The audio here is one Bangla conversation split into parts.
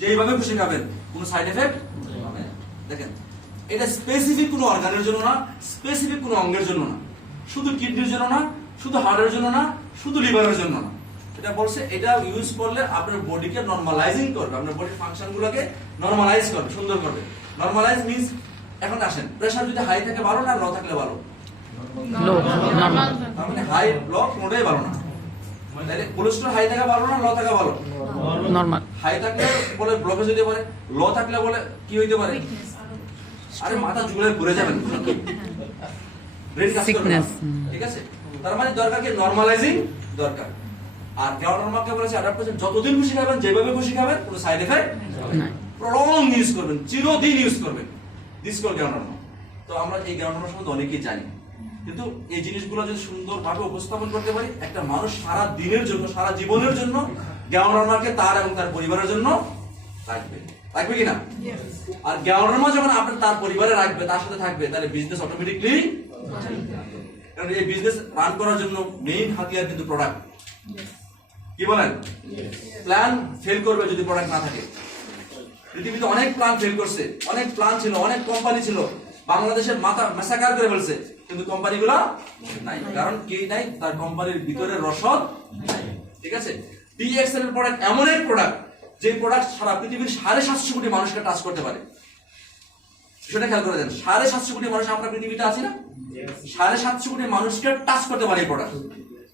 যেইভাবে খুশি খাবেন, কোনো সাইড এফেক্ট হবে না। দেখেন, এটা স্পেসিফিক কোনো অর্গানের জন্য না, স্পেসিফিক কোনো অঙ্গের জন্য না, শুধু কিডনির জন্য না, শুধু হার্টের জন্য না, শুধু লিভারের জন্য না। এটা বলছে এটা ইউজ করলে আপনার বডিকে নরমালাইজিং করবে, আপনার বডির ফাংশনগুলোকে নরমালাইজ করবে, সুন্দর করবে। নরমালাইজ মিন্স, এখন আসেন, প্রেসার যদি হাই থাকে ভালো না লো থাকলে ভালো? তার মানে হাই লো কোনোটাই ভালো না। তাহলে কোলেস্টেরল হাই থাকা ভালো না লো থাকা ভালো? নরমাল। হাই থাকলে বলে ব্লকেজ হতে পারে, লো থাকলে বলে কি হইতে পারে? আরে মাথা জুগলে ঘুরে যাবেন, ব্রেন কাজ করবে না। ঠিক আছে, তার মানে দরকার কি নরমালাইজিং দরকার। আর গ্যাওনরমাকে বলেছে অ্যাডাপ্টেশন যতদিন খুশি খাবেন, যেভাবে খুশি খাবেন, কোনো সাইড এফেক্ট নাই, প্রলং ইউজ করবেন, চিরদিন ইউজ করবেন, দিস কল গ্যাওনরমা। তো আমরা এই গ্যাওনরমা সম্বন্ধে অনেকেই জানি, কিন্তু এই জিনিসগুলো যদি সুন্দরভাবে উপস্থাপন করতে পারি, একটা মানুষ সারা দিনের জন্য, সারা জীবনের জন্য গ্যাওনরমাকে তার এবং তার পরিবারের জন্য রাখবে, রাখবে কিনা? আর গ্যাওনরমা যখন আপনার তার পরিবারে রাখবে, তার সাথে থাকবে, তাহলে বিজনেস অটোমেটিকলি, কারণ এই বিজনেস রান করার জন্য মেইন হাতিয়ার কিন্তু প্রোডাক্ট। কি বলেন? প্ল্যান ফেল করবে যদি প্রোডাক্ট না থাকে। পৃথিবীতে অনেক প্ল্যান ফেল করছে, অনেক প্ল্যান ছিল, অনেক কোম্পানি ছিল, বাংলাদেশের মাথা মেসাকার করে ফেলছে, কিন্তু কোম্পানিগুলো নাই। কারণ কি নাই? তার কোম্পানির ভিতরে রসদ নাই। ঠিক আছে, ডিএক্সএল এর প্রোডাক্ট এমন এক প্রোডাক্ট, যে প্রোডাক্ট সারা পৃথিবীর 750 কোটি মানুষকে টাচ করতে পারে। সেটা খেয়াল করে দেন, 750 কোটি মানুষ আমরা পৃথিবীতে আছি না? 750 কোটি মানুষকে টাচ করতে পারে এই প্রোডাক্ট।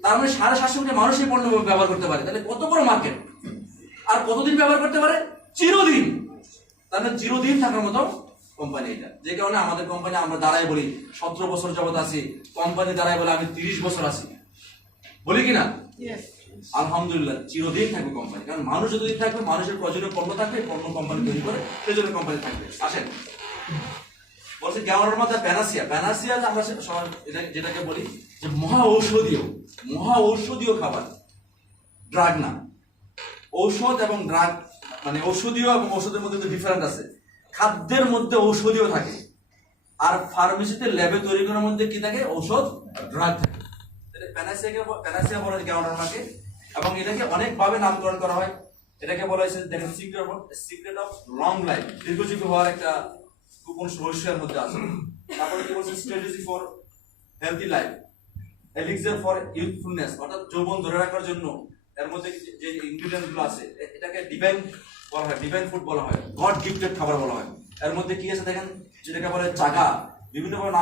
তার মানে 750 কোটি মানুষ এই পণ্য ব্যবহার করতে পারে। তাহলে কত বড় মার্কেট! আর কতদিন ব্যবহার করতে পারে? চিরদিন। তাহলে চিরদিন থাকার মতো কোম্পানি এটা। যে কারণে আমাদের কোম্পানি, আমরা দাঁড়ায় বলি 17 বছর যাবত আছি, কোম্পানি দাঁড়ায় বলে আমি 30 বছর আছি, বলি কিনা? আলহামদুলিল্লাহ, চিরদিন থাকবে কোম্পানি। কারণ মানুষ যতদিন থাকবে, মানুষের প্রয়োজনীয় পণ্য থাকবে, পণ্য কোম্পানি তৈরি করে, সেই জন্য কোম্পানি থাকবে। আসেন, বলছে গ্যাওনরমা দা প্যানাসিয়া। প্যানাসিয়া আমরা যেটাকে বলি যে মহা ঔষধীয় খাবার, ড্রাগ না। ঔষধ এবং ড্রাগ মানে ঔষধীয় এবং ঔষধের মধ্যে তো ডিফারেন্ট আছে। খাদ্যের মধ্যে ঔষধীয় থাকে, আর ফার্মেসিতে ল্যাবে তৈরি করার মধ্যে কি থাকে? ঔষধ, ড্রাগ থাকে। প্যানাসিয়া বলা হয় গ্যাওনরমাকে, এবং এটাকে অনেকভাবে নামকরণ করা হয়। এটাকে বলা হয়েছে, দেখেন, সিক্রেট অফ লং লাইফ, দীর্ঘজীবী হওয়ার একটা গোপন রহস্যের মধ্যে আছে। তারপরে কি বলছে? Strategy for healthy life, elixir for youthfulness, অর্থাৎ যৌবন ধরে রাখার জন্য এর মধ্যে যে ইনগ্রেডিয়েন্টস গুলো আছে, এটাকে ডিভাইন বলা হয়, ডিভাইন ফুড বলা হয়, গড গিফটেড খাবার বলা হয়। এর মধ্যে কি আছে দেখেন, যেটাকে বলে চাগা, বিভিন্নভাবে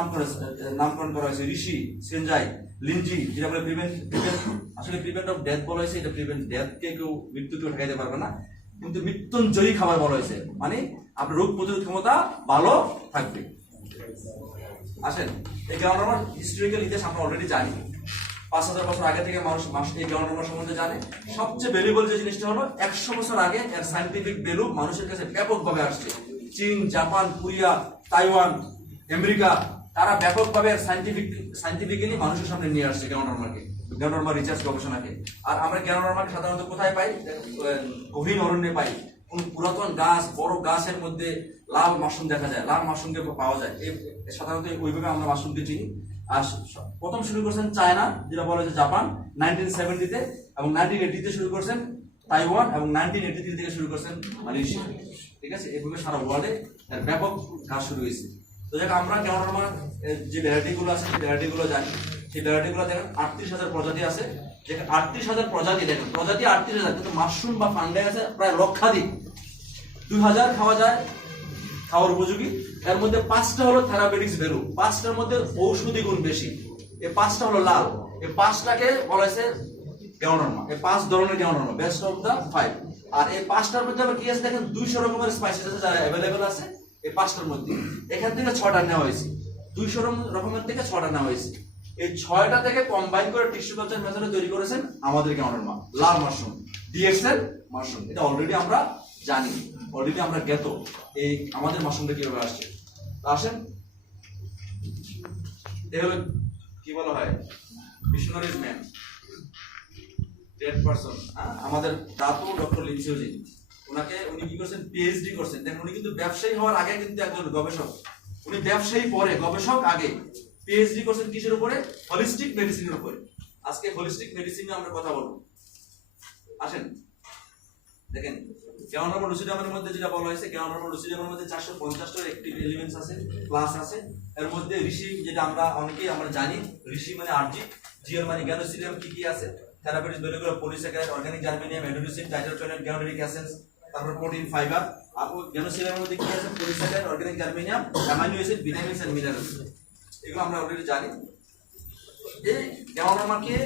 নামকরণ করা হয়েছে। ঋষি, সেনজাই, লিনজি, যেটা বলে প্রিভেন্ট অফ ডেথ বলা হয়েছে। এটা প্রিভেন্ট ডেথকে কেউ মৃত্যুকে ঠেকাইতে পারবে না, কিন্তু মৃত্যুঞ্জয়ী খাবার বলা হয়েছে, মানে আপনার রোগ প্রতিরোধ ক্ষমতা ভালো থাকবে। আসেন, এই গ্যাওনরমার হিস্টোরিক্যাল ইতিহাস আমরা অলরেডি জানি। 5000 বছর আগে থেকে মানুষ এই গ্যাওনরমা সম্বন্ধে জানে। সবচেয়ে ভ্যালুয়েবল যে জিনিসটা হলো, 100 বছর আগে এর সায়েন্টিফিক ভ্যালু মানুষের কাছে ব্যাপকভাবে আসছে। চীন, জাপান, কোরিয়া, তাইওয়ান, আমেরিকা, তারা ব্যাপকভাবে সায়েন্টিফিক্যালি মানুষের সামনে নিয়ে আসছে গ্যাওনরমাকে, গ্যাওনরমা রিসার্চ গবেষণাকে। আর আমরা গ্যাওনরমাকে সাধারণত কোথায় পাই? গহীন অরণ্যে পাই। কোন পুরাতন গাছ, বড় গাছের মধ্যে লাল মাশরুম দেখা যায়, লাল মাশরুমকে পাওয়া যায়। সাধারণত ওইভাবে আমরা মাশরুমকে চিনি। আর প্রথম শুরু করছেন চায়না, যেটা বলা হয়েছে জাপান 1970-তে, এবং 1980-তে শুরু করছেন তাইওয়ান, এবং 1983 থেকে শুরু করছেন মালয়েশিয়া। ঠিক আছে, এইভাবে সারা ওয়ার্ল্ডে ব্যাপক কাজ শুরু হয়েছে। তো যাক, আমরা গ্যাওনরমার যে ভ্যারাইটি গুলো আছে, সেই ভ্যারাইটি গুলো জানি। সেই ভ্যারাইটি গুলো দেখেন 38,000 প্রজাতি আছে। দেখেন 38,000 প্রজাতি, দেখেন প্রজাতি 38,000, কিন্তু মাশরুম বা ফান্ডাই আছে প্রায় লক্ষাধিক। 2000 খাওয়া যায়, খাওয়ার উপযোগী। এর মধ্যে 5টা হলো থেরাপিউটিক্স ভ্যালু, 5টার মধ্যে ঔষধি গুণ বেশি। এই 5টা হলো লাল, এই 5টাকে বলা হয়েছে গ্যাওনরমা। এই 5 ধরনের গ্যাওনরমা, বেস্ট অফ দা 5। আর এই 5টার মধ্যে আবার কি আছে দেখেন, 200 রকমের স্পাইসেস আছে যারা অ্যাভেলেবেল আছে এই 5টার মধ্যে। এখান থেকে 6টা নেওয়া হয়েছে, 200 রকমের থেকে 6টা নেওয়া হয়েছে। এই 6টা থেকে কম্বাইন করে টিস্যু কালচার মেথডে তৈরি করেছেন আমাদের গ্যাওনরমা, লাল মাশরুম, ডিএক্সএল মাশরুম। এটা অলরেডি আমরা জানি, অলরেডি আমরা জ্ঞাত এই আমাদের মাশরুমটা কিভাবে আসছে। আসেন, এ হলো কি বলা হয়, মিশনারিজ ম্যান, ডেড পারসন। আমাদের দাদু ডক্টর লিনসিওজি, উনি কি করছেন? পিএইচডি করছেন। দেখেন, উনি কিন্তু ব্যবসায়ী হওয়ার আগে কিন্তু একজন গবেষক। উনি ব্যবসায়ী পরে, গবেষক আগে। পিএইচডি করছেন কিসের উপরে? হোলিস্টিক মেডিসিনের উপরে। আজকে হোলিস্টিক মেডিসিন নিয়ে আমরা কথা বলবো। আসেন, দেখেন, গ্যানোডার্মাল লুসিডিয়ামের মধ্যে যেটা বলা হয়েছে, গ্যানোডার্মাল লুসিডিয়ামের মধ্যে 450টা অ্যাক্টিভ এলিমেন্টস আছে, ক্লাস আছে। এর মধ্যে ঋষি, যেটা অনেকেই আমরা জানি, ঋষি মানে আরজি, জিএল মানে গ্যানোসিডিয়াম কি কি আছে, থেরাপিউটিক ভ্যালুগুলো পলিস্যাকারাইড, অর্গানিক জার্মেনিয়াম, এন্ডোলিউসিন, টাইট্রোফেনয়েড, গ্যানোডেরিক অ্যাসিডস, তারপর প্রোটিন, ফাইবার। আর গ্যানোসিডিয়ামের মধ্যে কি আছে? Polysaccharide, organic germanium, amino acid, vitamins and minerals. এগুলো আমরা অলরেডি জানি। এই গ্যানোডার্মাকে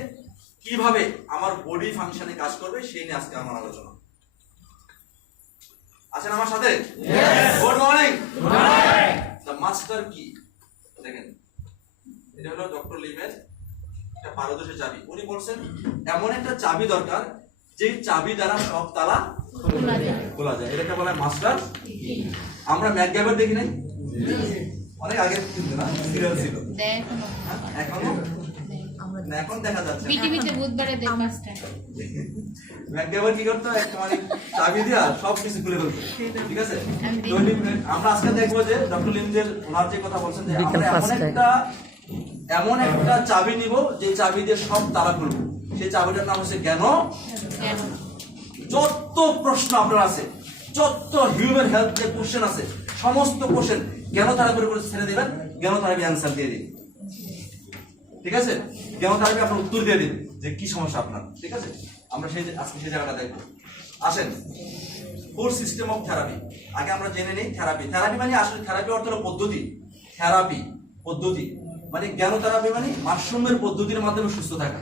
কিভাবে আমার বডি ফাংশনে কাজ করবে সেই নিয়ে আজকে আমার আলোচনা। আছেন আমার সাথে? Good morning. দ্য মাস্টার কি? দেখেন, এটা হলো ডক্টর লিমের একটা পারদর্শী চাবি। উনি বলছেন এমন একটা চাবি দরকার যে চাবি দ্বারা সব তালা খোলা যায়। এটাকে বলা হয় মাস্টার কি। আমরা ম্যাকগ্যাবার দেখি নাই? অনেক আগে কিন্তু না, সিরিয়াল ছিল, এখনো এখন দেখা যাচ্ছে। পৃথিবীতে বুধবারে দেখ পাঁচটা ম্যাকগ্যাবার কি করতো? একটা মানে চাবি দিয়া সব কিছু খুলে ফেলতো, ঠিক আছে? আমরা আজকে দেখবো যে ডক্টর লিমদের ওনার যে কথা বলছেন যে আমরা এমন একটা চাবি নিব যে চাবি দিয়ে সব তালা খুলবো। সেই চাবিটার নাম হচ্ছে জ্ঞান। যত প্রশ্ন আপনার আছে, যত হিউম্যান হেলথ যে কোশ্চেন আছে, সমস্ত কোশ্চেন জ্ঞান থেরাপির উপরে ছেড়ে দিবেন, জ্ঞান থেরাপি অ্যান্সার দিয়ে দিন, ঠিক আছে? জ্ঞান থেরাপি আপনার উত্তর দিয়ে দিন যে কি সমস্যা আপনার, ঠিক আছে? আমরা আজকে সেই জায়গাটা দেখবো। আসেন, ফোর সিস্টেম অফ থেরাপি। আগে আমরা জেনে নেই থেরাপি। থেরাপি মানে আসলে থেরাপি অর্থ হলো পদ্ধতি। থেরাপি পদ্ধতি মানে জ্ঞান থেরাপি মানে মাশরুমের পদ্ধতির মাধ্যমে সুস্থ থাকা।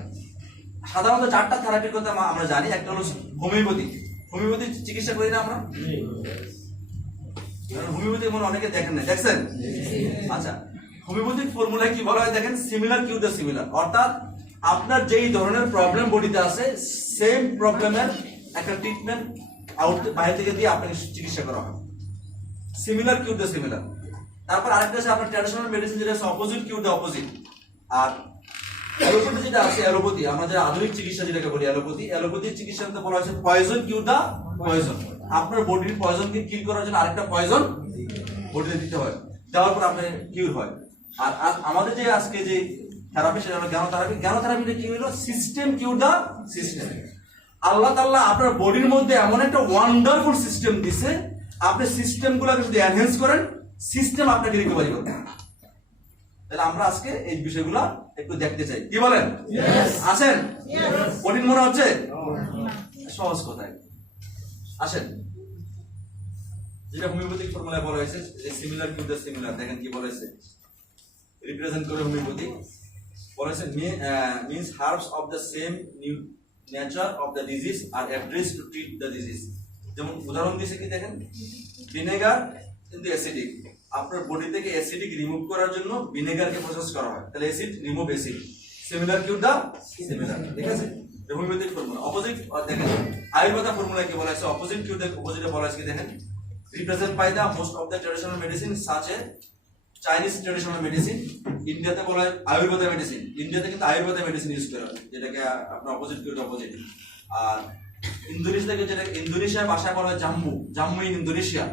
সাধারণত 4টা থেরাপির কথা আমরা জানি। একটা হলো হোমিওপ্যাথি। হোমিওপ্যাথি চিকিৎসা করি না আমরা? হোমিওপ্যাথি মনে অনেকে দেখেন না, দেখছেন? আচ্ছা, হোমিওপ্যাথিক ফর্মুলায় কি বলা হয় দেখেন, সিমিলার কিউ দ্য সিমিলার। অর্থাৎ আপনার যেই ধরনের প্রবলেম বডিতে আছে, সেম প্রবলেমের একটা ট্রিটমেন্ট বাইরে থেকে দিয়ে আপনাকে চিকিৎসা করা হয়। Similar cure the similar. তারপর আরেকটা আছে আপনার ট্র্যাডিশনাল মেডিসিন, যেটা আছে অপোজিট কিউ দ্য অপোজিট। আর অ্যালোপ্যাথি যেটা আছে, অ্যালোপ্যাথি আমরা যে আধুনিক চিকিৎসা যেটাকে বলি অ্যালোপ্যাথি, অ্যালোপ্যাথির চিকিৎসাতে বলা হয়েছে পয়জন কিউ দ্য পয়জন। আপনার বডির পয়জনকে কিল করার জন্য আরেকটা পয়জন বডিতে দিতে হয়, দেওয়ার পর আপনার কিউর হয়। আর আমাদের যে আজকে যে থেরাপি সেটা হলো জ্ঞান থেরাপি। জ্ঞান থেরাপিটা কি হলো? System cure the system. Allah তাআলা আপনার বডির মধ্যে এমন একটা ওয়ান্ডারফুল সিস্টেম দিছে, আপনি সিস্টেমগুলোকে যদি এনহ্যান্স করেন, সিস্টেম আপনাকে রিকভারি করবে। তাহলে আমরা আজকে এই বিষয়গুলো একটু দেখতে চাই, কি বলেন? আছেন? কঠিন মনে হচ্ছে? সহজ কথায় আসেন। যেটা হোমিওপ্যাথিক ফর্মুলায় বলা হয়েছে যে সিমিলার টু দ্য সিমিলার। দেখেন কি বলেছে, রিপ্রেজেন্ট করে হোমিওপ্যাথি বলেছে means herbs of the same nature of the disease are addressed to treat the disease। যেমন উদাহরণ দিয়েছে কি দেখেন, ভিনেগার কিন্তু অ্যাসিডিক। আপনার বডি থেকে অ্যাসিডিক রিমুভ করার জন্য ভিনেগারকে প্রসেস করা হয়, তাহলে acid remove acid. Similar cure the similar, ঠিক আছে? Homeopathic formula. অপোজিট দেখেন আয়ুর্বেদ ফর্মুলায় কি বলা আছে, অপোজিট কিউ দা অপোজিটে বলা আছে কি দেখেন, represent by the most of the traditional medicine such as Chinese traditional medicine। ইন্ডিয়াতে বলা হয় আয়ুর্বেদ মেডিসিন। ইন্ডিয়াতে কিন্তু আয়ুর্বেদ মেডিসিন ইউজ করা হয়, যেটাকে আপনার অপোজিট কিউ দা অপোজিট। আর ইন্দোনেশিয়াতে যেটা ইন্দোনেশিয়ার ভাষায় বলা হয় জাম্বু, জাম্বু ইন ইন্দোনেশিয়া।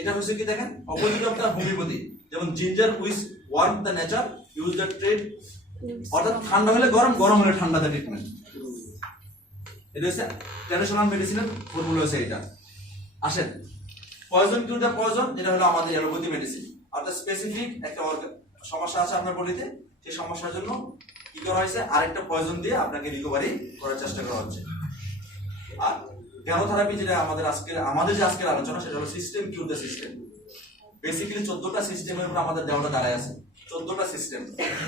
এটা হচ্ছে কি দেখেন অপোজিট অফ দা হোমিওপ্যাথি। যেমন ginger which worm the nature use the trade. অর্থাৎ ঠান্ডা হলে গরম, গরম হলে ঠান্ডা দা ট্রিটমেন্ট। এটা হচ্ছে ট্র্যাডিশনাল মেডিসিনের ফর্মুলা হচ্ছে এটা। আসেন, পয়জন টু দ্য পয়জন, যেটা হলো আমাদের অ্যালোপ্যাথি মেডিসিন। অর্থাৎ স্পেসিফিক একটা সমস্যা আছে আপনার বডিতে, সেই সমস্যার জন্য কি করা হয়েছে, আরেকটা পয়জন দিয়ে আপনাকে রিকভারি করার চেষ্টা করা হচ্ছে। আর জ্ঞান থেরাপি যেটা আমাদের যে আজকের আলোচনা, সেটা হলো system cure the system. Basically 14টা সিস্টেমের উপর আমাদের দেওয়াটা দাঁড়ায় আছে। 14টা সিস্টেম,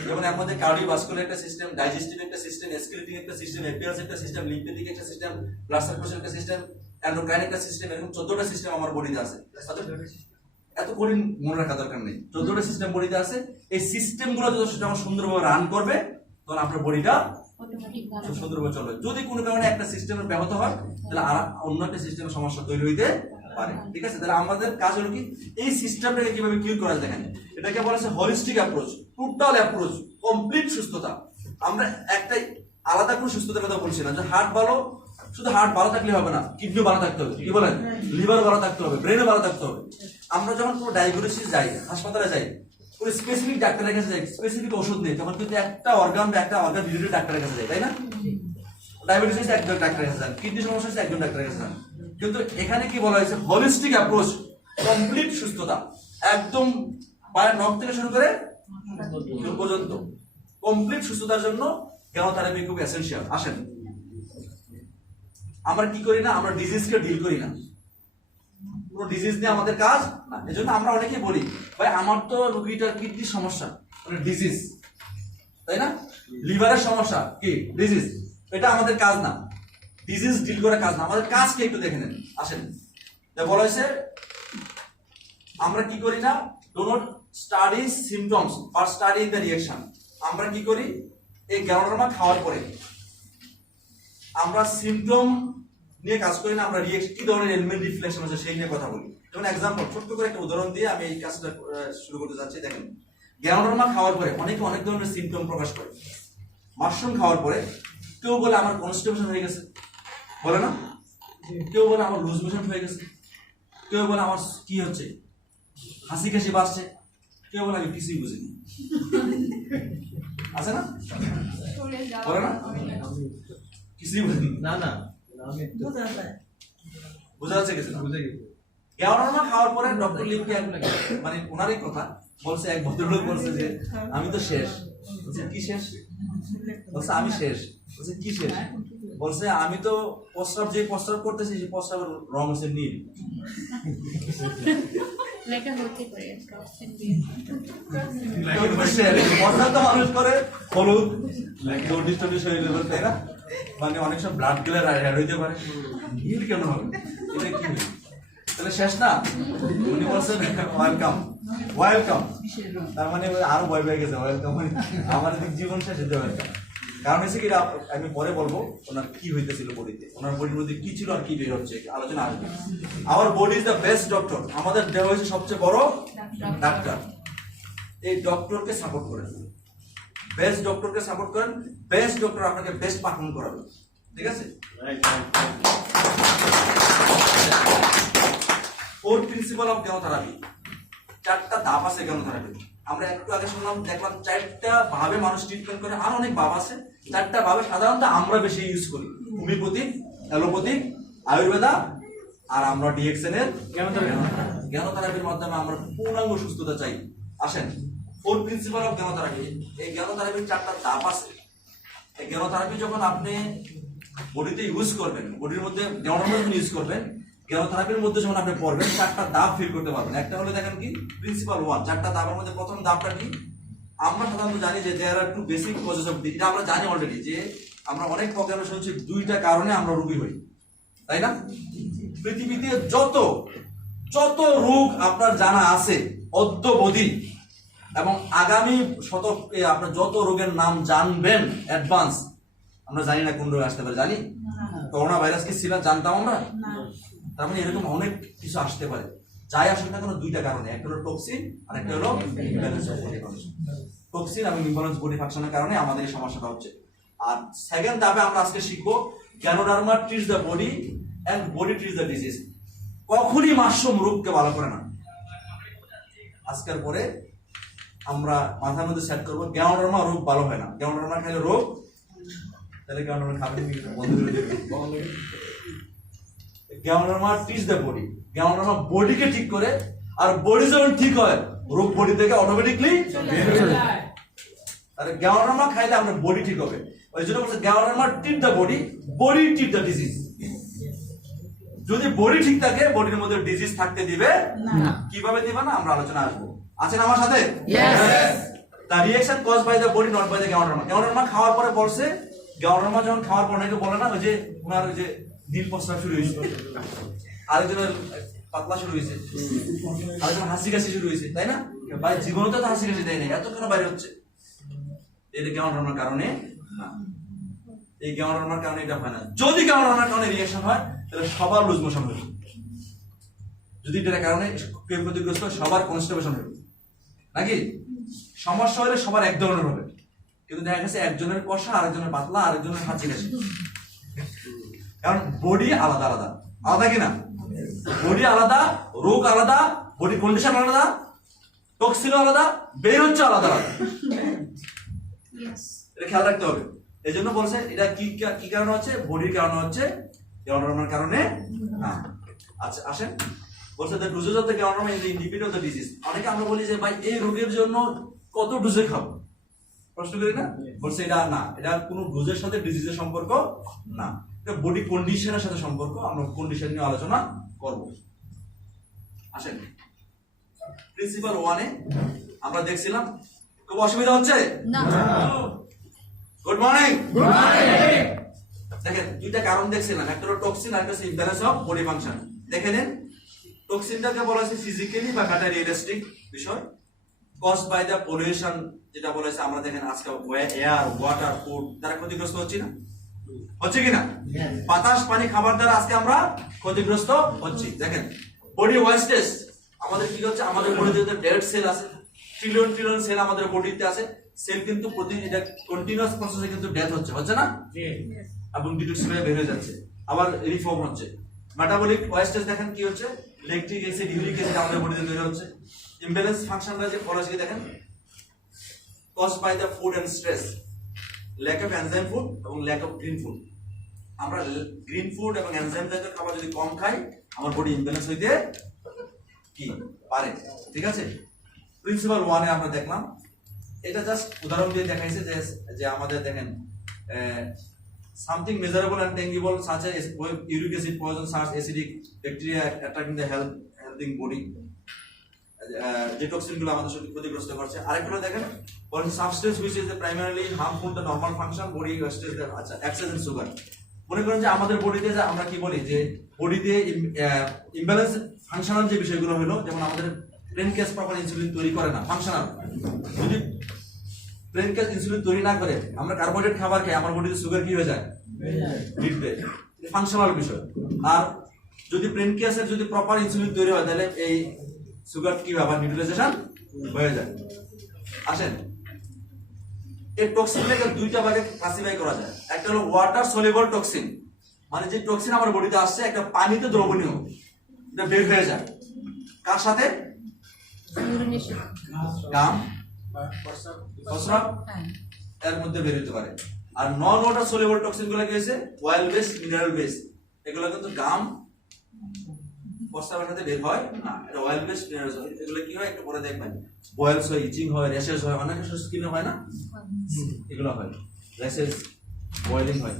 যেমন এর মধ্যে কার্ডিওভাস্কুলার একটা সিস্টেম, ডাইজেস্টিভ একটা সিস্টেম, স্কেলেটিক একটা সিস্টেম, এপিয়ার্স একটা সিস্টেম, লিম্ফেটিক একটা সিস্টেম, ব্লাড সার্কুলেশন একটা সিস্টেম, এন্ডোক্রাইন একটা সিস্টেম। এরকম 14টা সিস্টেম আমার বডিতে আছে। এত কঠিন মনে রাখা দরকার নেই, 14টা সিস্টেম বডিতে আছে। এই সিস্টেমগুলো যখন সুন্দরভাবে রান করবে, তখন আপনার বডিটা সুন্দরভাবে চলবে। যদি কোনো কারণে একটা সিস্টেমের ব্যাহত হয়, তাহলে অন্য একটা সিস্টেমের সমস্যা তৈরি হইতে পারে, ঠিক আছে? তাহলে আমাদের কাজ হলো কি, এই সিস্টেমটাকে কিভাবে কিউর করা যায়। দেখেন, এটাকে বলা হচ্ছে holistic approach, total approach, complete সুস্থতা। আমরা একটাই আলাদা করে সুস্থতার কথা বলছি না, যে হার্ট ভালো, শুধু হার্ট ভালো থাকলে হবে না, কিডনি ভালো থাকতে হবে, কি বলেন? লিভার ভালো থাকতে হবে, ব্রেনও ভালো থাকতে হবে। আমরা যখন কোনো ডায়াগনোসিস যাই, হাসপাতালে যাই, কোনো স্পেসিফিক ডাক্তারের কাছে যাই, স্পেসিফিক ওষুধ নেই, তখন কিন্তু একটা অর্গান বা একটা অর্গান রিলেটেড ডাক্তারের কাছে যাই, তাই না? ডায়াবেটিস একজন ডাক্তারের কাছে যান, কিডনি সমস্যা হচ্ছে একজন ডাক্তারের কাছে যান। কিন্তু এখানে কি বলা হয়েছে, হোলিস্টিক অ্যাপ্রোচ, কমপ্লিট সুস্থতা, একদম পায়ের নখ থেকে শুরু করে চুল পর্যন্ত কমপ্লিট সুস্থতার জন্য কেমোথেরাপি খুব এসেনশিয়াল। আসেন, আমরা কি করি না, আমরা ডিজিজকে ডিল করি না, পুরো ডিজিজ নিয়ে আমাদের কাজ না। এজন্য আমরা অনেকেই বলি, ভাই আমার তো রোগীটার কিডনির সমস্যা, মানে ডিজিজ, তাই না, লিভারের সমস্যা কি ডিজিজ, এটা আমাদের কাজ না, ডিজিজ ডিল করার কাজ না, আমাদের কাজকে একটু দেখে নেন। আসেন, বলা হয়েছে আমরা কি করি না, do not study symptoms but study the reaction. আমরা কি করি, এই গ্যানোডার্মা খাওয়ার পরে আমরা সিমটম নিয়ে কাজ করি না, আমরা রিঅ্যাকশন, কি ধরনের এলিমেন্ট রিফ্লেকশন হচ্ছে সেই নিয়ে কথা বলি। যেমন এক্সাম্পল, ছোট্ট করে একটা উদাহরণ দিয়ে আমি এই কাজটা শুরু করতে যাচ্ছি। দেখেন, গ্যানোডার্মা খাওয়ার পরে অনেকে অনেক ধরনের সিমটম প্রকাশ করে। মাশরুম খাওয়ার পরে কেউ বলে আমার কনস্টিপেশন হয়ে গেছে, বলে না, কেউ বলে আমার লুজ মোশন হয়ে গেছে, কেউ বলে আমার কি হচ্ছে, হাসি কাশি বাসছে, কেউ বলে আমি কিছুই বুঝিনি, আছে না, বলে না, কিছুই বুঝিনি, না না বোঝা যাচ্ছে কিছু না। গ্যানোডার্মা খাওয়ার পরে ডক্টর লিপকে মানে ওনারই কথা বলছে, এক ভদ্রলোক বলছে যে আমি তো শেষ। বলছে কি শেষ? বলছে আমি শেষ। বলছে কি শেষ? বলছে আমি তো প্রস্রাব করতেছি সেই প্রস্রাবের রং হচ্ছে নীল। লেখা হতে পারে প্রস্রাব তো মানুষ করে হলুদ, জন্ডিস টন্ডিস হয়ে যাবে, তাই না, মানে অনেক সব ব্লাড গেলে রেড হইতে পারে, নীল কেন হবে, এটা কি তাহলে শেষ না? উনি বলছেন ওয়েলকাম ওয়েলকাম, তার মানে আরো ভয় পেয়ে গেছে, ওয়েলকাম আমার জীবন শেষ হতে পারে। কারণ হচ্ছে কি, আমি পরে বলবো ওনার কি হইতেছিল বডিতে, ওনার বডির মধ্যে কি ছিল আর কি বের হচ্ছে, আলোচনা আসবে। Our body is the best doctor, আমাদের দেহ হচ্ছে সবচেয়ে বড় ডাক্তার। এই ডক্টরকে সাপোর্ট করেন, বেস্ট ডক্টরকে সাপোর্ট করেন, বেস্ট ডক্টর আপনাকে বেস্ট পারফর্ম করাবে, ঠিক আছে। ফোর প্রিন্সিপাল অফ কেমোথেরাপি, চারটা ধাপ আছে কেমোথেরাপি। আমরা একটু আগে শুনলাম, দেখলাম চারটা ভাবে মানুষ ট্রিটমেন্ট করে, আর অনেক ভাব আছে। চারটা ভাবে সাধারণত আমরা বেশি ইউজ করি, হোমিওপ্যাথিক, অ্যালোপ্যাথিক, আয়ুর্বেদা, আর আমরা ডিএক্সএন এর জ্ঞানোথেরাপির মাধ্যমে আমরা পূর্ণাঙ্গ সুস্থতা চাই। আসেন, ফোর প্রিন্সিপাল অফ জ্ঞানোথেরাপি, এই জ্ঞানোথেরাপির চারটা ধাপ আছে। এই জ্ঞানোথেরাপি যখন আপনি বডিতে ইউজ করবেন, বডির মধ্যে জ্ঞানোথেরাপি ইউজ করবেন, জ্ঞানোথেরাপির মধ্যে যখন আপনি পড়বেন, চারটা ধাপ ফিল করতে পারবেন। একটা হলো দেখেন কি প্রিন্সিপাল 1, চারটা ধাপের মধ্যে প্রথম ধাপটা কি, আমরা সাধারণত জানি যে there are two basic causes of disease. আমরা জানি অলরেডি যে আমরা অনেক প্রোগ্রামে শুনছি দুইটা কারণে আমরা রোগী হই, তাই না। পৃথিবীতে যত রোগ আপনার জানা আছে অদ্যবধি, এবং আগামী শতকে আপনার যত রোগের নাম জানবেন অ্যাডভান্স, আমরা জানি না কোন রোগ আসতে পারে, জানি করোনা ভাইরাস কি ছিল জানতাম আমরা, তার মানে এরকম অনেক কিছু আসতে পারে। যাই আসলে না, কোনো দুইটা কারণে, একটা হলো টক্সিন আর একটা হলো imbalance of body function. Toxin এবং ইমব্যালেন্স বডি ফাংশনের কারণে আমাদের এই সমস্যাটা হচ্ছে। আর সেকেন্ড ধাপে আমরা আজকে শিখবো ganoderma treats the body and body treats the disease. কখনই মাশরুম রোগকে ভালো করে না। আজকের পরে আমরা মাথার মধ্যে সেট করবো গ্যানোডার্মা রোগ ভালো হয় না, গ্যানোডার্মা খাইলে রোগ, তাহলে গ্যানোডার্মা খাবেন বন্ধ করে দেবে। Ganoderma treats the body, ganoderma বডিকে ঠিক করে, আর বডি যখন ঠিক হয় রোগ বডি থেকে অটোমেটিকলি বের হয়ে যায়। তাহলে গ্যানোডার্মা খাইলে আপনার বডি ঠিক হবে। ওই জন্য বলছে Ganoderma treat the body, body treat the disease. যদি বডি ঠিক থাকে, বডির মধ্যে ডিজিজ থাকতে দিবে না। কিভাবে দিবে না আমরা আলোচনা আসবো। আছেন আমার সাথে? The reaction cause by the body not by the ganoderma. Ganoderma খাওয়ার পরে বলছে, গ্যানোডার্মা যখন খাওয়ার পর অনেকে বলে না, ওই যে ওনার ওই যে নীল প্রস্রাব শুরু হয়েছে, আরেকজনের পাতলা শুরু হয়েছে, আরেকজন হাসি কাশি শুরু হয়েছে, তাই না। ভাই জীবনে তো হাসি কাশি দেয় না, এত কেন বাইরে হচ্ছে? এটা গ্যানোডার্মার কারণে না, এই গ্যানোডার্মার কারণে এটা হয় না। যদি গ্যানোডার্মার কারণে রিঅ্যাকশন হয়, তাহলে সবার লুজ মোশন হবে। যদি এটার কারণে কেউ ক্ষতিগ্রস্ত হয়, সবার কনস্টিপেশন হবে, নাকি? সমস্যা হলে সবার এক ধরনের হবে, কিন্তু দেখা গেছে একজনের কষা, আরেকজনের পাতলা, আরেকজনের হাঁচি কাশি। কারণ বডি আলাদা আলাদা, আলাদা কিনা? বডি আলাদা, রোগ আলাদা, বডি কন্ডিশন আলাদা, টক্সিন আলাদা, বের হচ্ছে আলাদা আলাদা। এটা খেয়াল রাখতে হবে। এই জন্য বলছে এটা কি কারণে হচ্ছে, বডির কারণে হচ্ছে গ্যানোডার্মার কারণে না। আচ্ছা আসেন, বলছে the dosage of the Ganoderma is independent of the disease. অনেকে আমরা বলি যে ভাই এই রোগের জন্য কত ডোজে খাবো, প্রশ্ন করি না? বলছে এটা না, এটা কোনো ডোজের সাথে ডিজিজের সম্পর্ক না, এটা বডি কন্ডিশনের সাথে সম্পর্ক। আমরা কন্ডিশন নিয়ে আলোচনা করব। আসেন প্রিন্সিপাল 1 এ আমরা দেখছিলাম, খুব অসুবিধা হচ্ছে না। Good morning. দেখেন দুইটা কারণ দেখছিলাম, একটা হলো টক্সিন আর একটা হচ্ছে ইমব্যালেন্স অফ বডি ফাংশন। দেখে নেন, টক্সিনটাকে বলা হচ্ছে ফিজিক্যালি বা একটা রিয়েলিস্টিক বিষয়, কজ বাই দ্য পলিউশন, যেটা বলেছে আমরা দেখেন আজকে এয়ার, ওয়াটার, ফুড দ্বারা ক্ষতিগ্রস্ত হচ্ছি না, হচ্ছে কিনা? বাতাস, পানি, খাবার দ্বারা আজকে আমরা ক্ষতিগ্রস্ত হচ্ছি। দেখেন বডি ওয়েস্টেজ, আমাদের কি হচ্ছে, আমাদের বডিতে যে ডেড সেল আছে, ট্রিলিয়ন ট্রিলিয়ন সেল আমাদের বডিতে আছে, সেল কিন্তু প্রতিদিন এটা কন্টিনিউয়াস প্রসেসে কিন্তু ডেথ হচ্ছে না, এবং ডিটক্সিফাই বের হয়ে যাচ্ছে, আবার রিফর্ম হচ্ছে। মেটাবলিক ওয়েস্টেজ দেখেন কি হচ্ছে, ল্যাকটিক অ্যাসিড, ইউরিক অ্যাসিড আমাদের বডিতে তৈরি হচ্ছে। ইমব্যালেন্স ফাংশনটা যে পড়াশি দেখেন, cause by the food and stress, lack of enzyme food এবং ল্যাক অফ গ্রিন ফুড। আমরা গ্রিন ফুড এবং এনজাইম জাতীয় খাবার যদি কম খাই, আমার বডি ইমব্যালেন্স হইতে কি পারে, ঠিক আছে? প্রিন্সিপাল 1 এ আমরা দেখলাম, এটা জাস্ট উদাহরণ দিয়ে দেখাইছে যে আমাদের দেখেন something measurable and tangible such as uric acid poison, such acidic bacteria attacking the healthy body, যে টক্সিনগুলো আমাদের শরীর ক্ষতিগ্রস্ত করছে। আরেকটা দেখেন, বলেন substance which is primarily harmful to normal function body wastage. আচ্ছা, এক্সেস ইন সুগার, মনে করেন যে আমাদের বডিতে যে আমরা কি বলি যে বডিতে ইমব্যালেন্স ফাংশনাল যে বিষয়গুলো হলো, যেমন আমাদের প্যানক্রিয়াস প্রপার ইনসুলিন তৈরি করে না, ফাংশনাল। যদি প্যানক্রিয়াস ইনসুলিন তৈরি না করে আমরা কার্বোহাইড্রেট খাবার খাই, আমার বডিতে সুগার কি হয়ে যায়, ফাংশনাল বিষয়। আর যদি প্যানক্রিয়াসের যদি প্রপার ইনসুলিন তৈরি হয়, তাহলে এই সুগার কি হবে, নিউট্রালাইজেশন হয়ে যায়। আসেন, এই টক্সিনটাকে দুইটা ভাগে ক্লাসিফাই করা যায়। একটা হলো ওয়াটার সলিউবল টক্সিন, মানে যে টক্সিন আমার বডিতে আসছে একটা পানিতে দ্রবণীয়, এটা বের হয়ে যায় কার সাথে, গাম, প্রস্রাব, এর মধ্যে বের হতে পারে। আর নন ওয়াটার সলিউবল টক্সিন গুলো কি হয়েছে, অয়েল বেস, মিনারেল বেস, এগুলো কিন্তু গাম, প্রস্রাবের সাথে বের হয় না, এটা অয়েল বেস, মিনারেল। এগুলো কি হয় একটু পরে দেখবেন, বয়েলস হয়, ইচিং হয়, র্যাশেস হয়, অনেক স্কিনে হয় না, এগুলো হয় র্যাশেস, বয়েলিং হয়,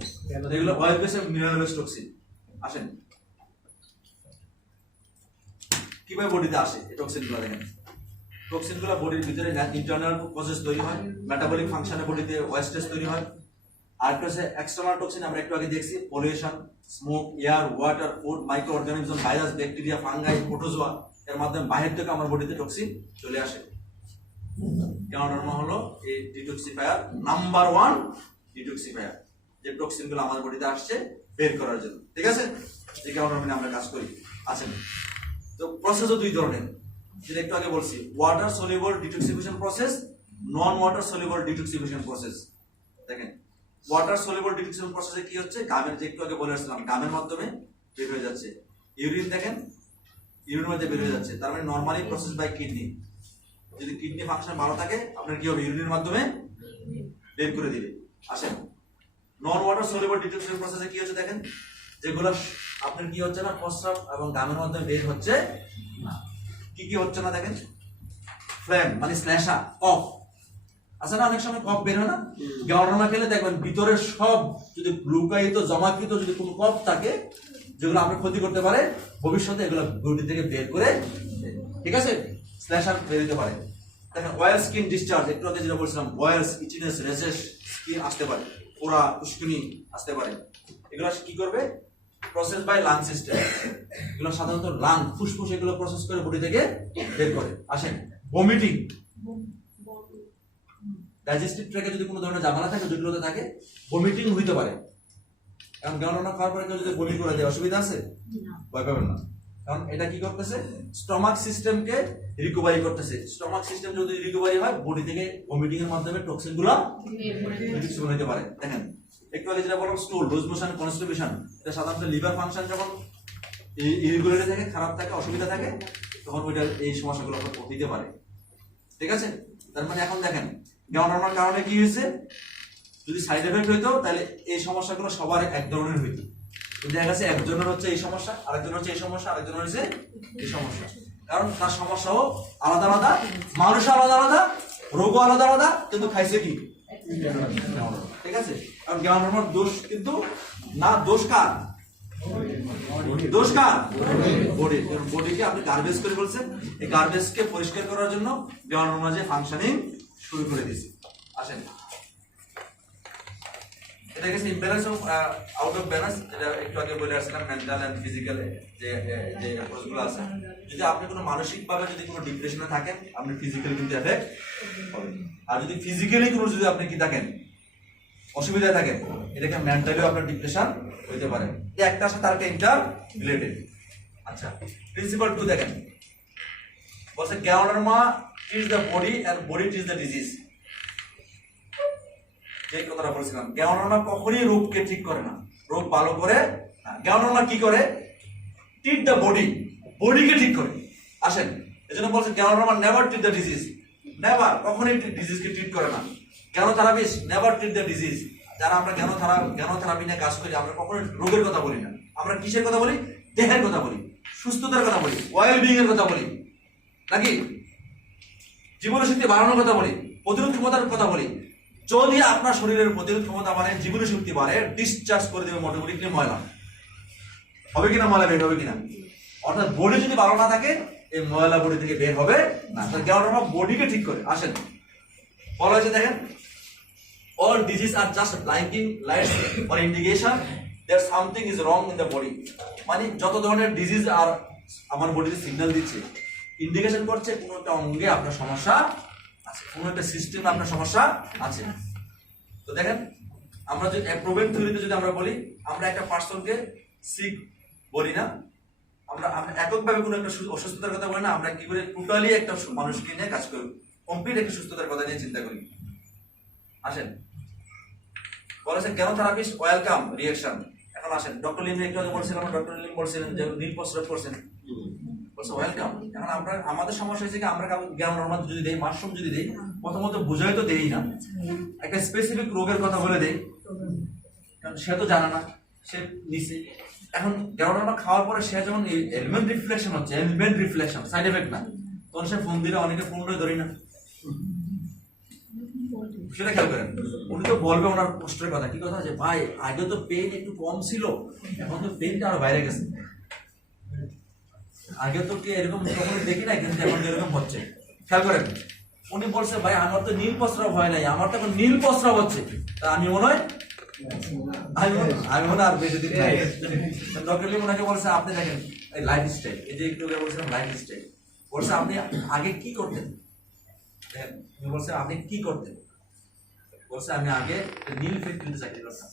এগুলো অয়েল বেস এবং মিনারেল বেস টক্সিন। আসেন কিভাবে বডিতে আসে এই টক্সিনগুলো, দেখেন টক্সিনগুলো বডির ভিতরে ইন্টারনাল প্রসেস তৈরি হয়, মেটাবলিক ফাংশনে বডিতে ওয়েস্টেজ তৈরি হয়। আর একটা হচ্ছে এক্সটার্নাল টক্সিন, আমরা একটু আগে দেখছি pollution, smoke, air, water, food, micro organism, virus, bacteria, fungi, protozoa, এর মাধ্যমে বাইরে থেকে আমার বডিতে টক্সিন চলে আসে। গ্যানোডার্মা হলো এই ডিটক্সিফায়ার নাম্বার 1 ডিটক্সিফায়ার, যে টক্সিনগুলো আমার বডিতে আসছে বের করার জন্য, ঠিক আছে? যে গ্যানোডার্মা নিয়ে আমরা কাজ করি। আছেন তো প্রসেসও দুই ধরনের, যেটা একটু আগে বলছি, ওয়াটার সলিউবল ডিটক্সিফিকেশন প্রসেস, নন ওয়াটার সলিউবল ডিটক্সিফিকেশন প্রসেস। দেখেন ওয়াটার সলিউবল ডিটক্সিফিকেশন প্রসেসে কি হচ্ছে, গামের, যে একটু আগে বলে আসলাম, গামের মাধ্যমে বের হয়ে যাচ্ছে। ইউরিন দেখেন, ইউরিনের মধ্যে বের হয়ে যাচ্ছে, তার মানে নরমালি প্রসেস বাই কিডনি। যদি কিডনি ফাংশন ভালো থাকে, আপনার কি হবে, ইউরিনের মাধ্যমে বের করে দিবে। আসেন নন ওয়াটার সলিউবল ডিটক্সিফিকেশন প্রসেসে কি হচ্ছে, দেখেন যেগুলো আপনার কি হচ্ছে না, প্রস্রাব এবং গামের মাধ্যমে বের হচ্ছে না। কি কি হচ্ছে না দেখেন, ফ্লেম মানে শ্লেষা, কফ আছে না, অনেক সময় কফ বের হয় না, গ্যানোডার্মা খেলে দেখবেন ভিতরের সব যদি লুকায়িত জমাকৃত যদি কোনো কফ থাকে, যেগুলো আপনার ক্ষতি করতে পারে ভবিষ্যতে, এগুলো বডি থেকে বের করে, ঠিক আছে, শ্লেষা বের হতে পারে। দেখেন অয়েল স্কিন ডিসচার্জ, একটু আগে যেটা বলছিলাম, বয়েলস, ইচিনেস, র্যাশেস, স্কিন আসতে পারে, পোড়া, উস্কুনি আসতে পারে। এগুলো কি করবে, প্রসেস বাই লাং সিস্টেম, এগুলো সাধারণত লাং, ফুসফুস, এগুলো প্রসেস করে বডি থেকে বের করে। আসেন ভমিটিং, ডাইজেস্টিভ ট্র্যাকে যদি কোনো ধরনের ঝামেলা থাকে, জটিলতা থাকে, ভমিটিং হইতে পারে। কারণ গ্যানোডার্মা খাওয়ার পরে কেউ যদি বমি করে দেয়, অসুবিধা আছে, ভয় পাবেন না, কারণ এটা কি করতেছে, স্টমাক সিস্টেমকে রিকভারি করতেছে। স্টমাক সিস্টেম যদি রিকভারি হয়, বডি থেকে ভমিটিং এর মাধ্যমে টক্সিন গুলো ডিটক্সিফাই হতে পারে। দেখেন একটু আগে যেটা বললাম, স্টুল, লুজ মোশন, কনস্টিপেশন, এটা সাধারণত লিভার ফাংশন যখন ইরেগুলার থাকে, খারাপ থাকে, অসুবিধা থাকে, তখন ওইটা এই সমস্যাগুলো হতে পারে, ঠিক আছে? তার মানে এখন দেখেন গ্যানোডার্মার কারণে কি হয়েছে, যদি সাইড এফেক্ট হইতো তাহলে এই সমস্যাগুলো সবার এক ধরনের হইতো, দেখা গেছে একজনের হচ্ছে এই সমস্যা, আরেকজনের হচ্ছে এই সমস্যা, আরেকজনের হচ্ছে এই সমস্যা। কারণ তার সমস্যাও আলাদা আলাদা, মানুষও আলাদা আলাদা, রোগও আলাদা আলাদা, কিন্তু খাইছে কি? ঠিক আছে। কারণ জ্ঞান হরমোন দোষ কিন্তু না, দোষ কার? দোষ কার? বডি। বডিকে আপনি গার্বেজ করে বলছেন, এই গার্বেজকে পরিষ্কার করার জন্য জ্ঞান হরমোন যে ফাংশনিং শুরু করে দিয়েছে। আসেন, এটা গেছে imbalance of out of balance, যেটা একটু আগে বলে আসছিলাম, মেন্টাল এন্ড ফিজিক্যাল যে যে কোর্সগুলো আছে। যদি আপনি কোনো মানসিকভাবে যদি কোনো ডিপ্রেশনে থাকেন, আপনি ফিজিক্যালি কিন্তু এফেক্ট হবে। আর যদি ফিজিক্যালি কোনো যদি আপনি কি থাকেন, অসুবিধায় থাকেন, এটাকে মেন্টালিও আপনার ডিপ্রেশন হইতে পারে। এই একটার সাথে আরেকটা ইন্টার রিলেটেড। আচ্ছা, প্রিন্সিপাল 2 দেখেন, বলছে ganoderma is the body and body is the disease. যে কথাটা বলছিলাম, গ্যানোডার্মা কখনোই রোগকে ঠিক করে না, রোগ ভালো করে না। গ্যানোডার্মা কি করে? ট্রিট দ্য বডি, বডিকে ঠিক করে। আসেন, এজন্য বলছে Ganoderma never treat the disease, never, কখনোই ডিজিজকে ট্রিট করে না। গ্যানোথেরাপিস্ট নেভার ট্রিট দ্য ডিজিজ। যারা আমরা জ্ঞানোথেরাপি নিয়ে কাজ করি, আমরা কখনোই রোগের কথা বলি না, আমরা কিসের কথা বলি? দেহের কথা বলি, সুস্থতার কথা বলি, ওয়েল বিং এর কথা বলি, নাকি জীবন শক্তি বাড়ানোর কথা বলি, প্রতিরোধ ক্ষমতার কথা বলি। যদি আপনার শরীরের প্রতিরোধ ক্ষমতা বাড়ে, জীবন শক্তি বাড়ে, ডিসচার্জ করে দেবে মোটামুটি ময়লা, হবে কিনা? ময়লা বের হবে কিনা? অর্থাৎ বডি যদি ভালো না থাকে, এই ময়লা বডি থেকে বের হবে না। গ্যানোডার্মা বডিকে ঠিক করে। আসেন, বলা হয়েছে দেখেন, all diseases are just blinking lights or indication that something is wrong in the body. মানে যত ধরনের ডিজিজ আর আমার বডিতে সিগন্যাল দিচ্ছে, ইন্ডিকেশন করছে কোনো একটা অঙ্গে আপনার সমস্যা আছে, কোনো একটা সিস্টেমে আপনার সমস্যা আছে। তো দেখেন, আমরা যদি প্রোবেন থিওরিতে যদি আমরা বলি, আমরা একটা পার্সনকে সিক বলি না, আমরা এককভাবে কোনো একটা অসুস্থতার কথা বলি না, আমরা কি করে টোটালি একটা মানুষকে নিয়ে কাজ করি, কমপ্লিট একটা সুস্থতার কথা নিয়ে চিন্তা করি। আসেন, বলেছেন গ্যানোথেরাপিস্ট ওয়েলকাম রিঅ্যাকশন। এখন আসেন, ডক্টর লিম একটু আগে বলছিলাম, ডক্টর লিম বলছিলেন যে নীল প্রস্রাব করছেন, বলছে ওয়েলকাম। এখন আমরা আমাদের সমস্যা হয়েছে কি, আমরা গ্যানোডার্মা যদি দেই, মাশরুম যদি দেই, প্রথমত বুঝাই তো দেই না, একটা স্পেসিফিক রোগের কথা বলে দেই, কারণ সে তো জানে না, সে নিচে। এখন গ্যানোডার্মা খাওয়ার পরে সে যখন এলিমেন্ট রিফ্লেকশন হচ্ছে, এলিমেন্ট রিফ্লেকশন সাইড এফেক্ট না, তখন সে ফোন দিলে অনেকে ফোন ধরি না, সেটা খেয়াল করেন। উনি তো বলবে ওনার কষ্টের কথা, কি কথা আছে, ভাই আগে তো পেইন একটু কম ছিল, এখন তো পেইনটা আরো বাইরে গেছে, আগে তো কি এরকম কখনো দেখি না, কিন্তু এখন এরকম হচ্ছে। খেয়াল করেন, উনি বলছে ভাই আমার তো নীল প্রস্রাব হয় নাই, আমার তো এখন নীল প্রস্রাব হচ্ছে, তা আমি মনে হয় আর বেশি দিন নাই। ডক্টর লিম ওনাকে বলছে, আপনি দেখেন এই লাইফ স্টাইল, এই যে একটু বলছিলাম লাইফ স্টাইল, বলছে আপনি আগে কি করতেন, দেখেন বলছে আপনি কি করতেন, বলছে আমি আগে নীল ফ্যাক্টরিতে চাকরি করতাম,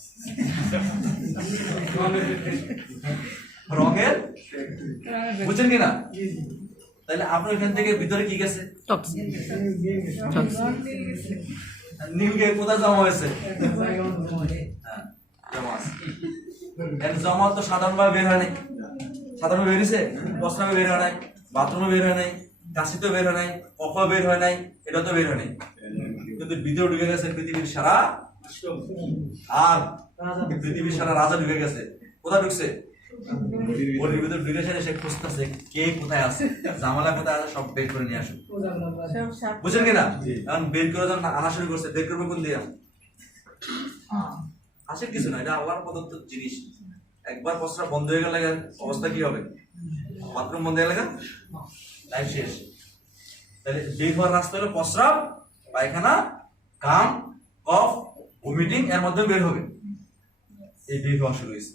রঙের, বুঝছেন কিনা? তাহলে আপনার এখান থেকে ভিতরে কি গেছে? নীল গে কোথায় জমা হয়েছে? জমা তো সাধারণভাবে বের হয় নাই, সাধারণভাবে বেরিয়েছে, প্রস্রাবে বের হয় নাই, বাথরুমে বের হয় নাই, কাশিতে বের হয় নাই, কফা বের হয় নাই, এটা তো বের হয় নাই, কিন্তু ভিতরে ঢুকে গেছে পৃথিবীর সারা, আর পৃথিবীর সারা রাজা ঢুকে গেছে। কোথায় ঢুকছে? বডির ভিতরে ঢুকেছে, সে খুঁজতেছে কে কোথায় আছে, জামালা কোথায় আছে, সব বের করে নিয়ে আসুন, বুঝছেন কিনা? এখন বের করে যখন আনা শুরু করছে, বের করবে কোন দিয়ে? আসে কিছু না, এটা আল্লাহর প্রদত্ত জিনিস। একবার প্রস্রাব বন্ধ হয়ে গেলে অবস্থা কি হবে? বাথরুম বন্ধ হয়ে গেলে লাইফ শেষ। তাহলে বের হওয়ার রাস্তা হলো প্রস্রাব, পায়খানা, কাম, কফ, ভমিটিং, এর মধ্যে বের হবে। এই বের হওয়া শুরু হয়েছে,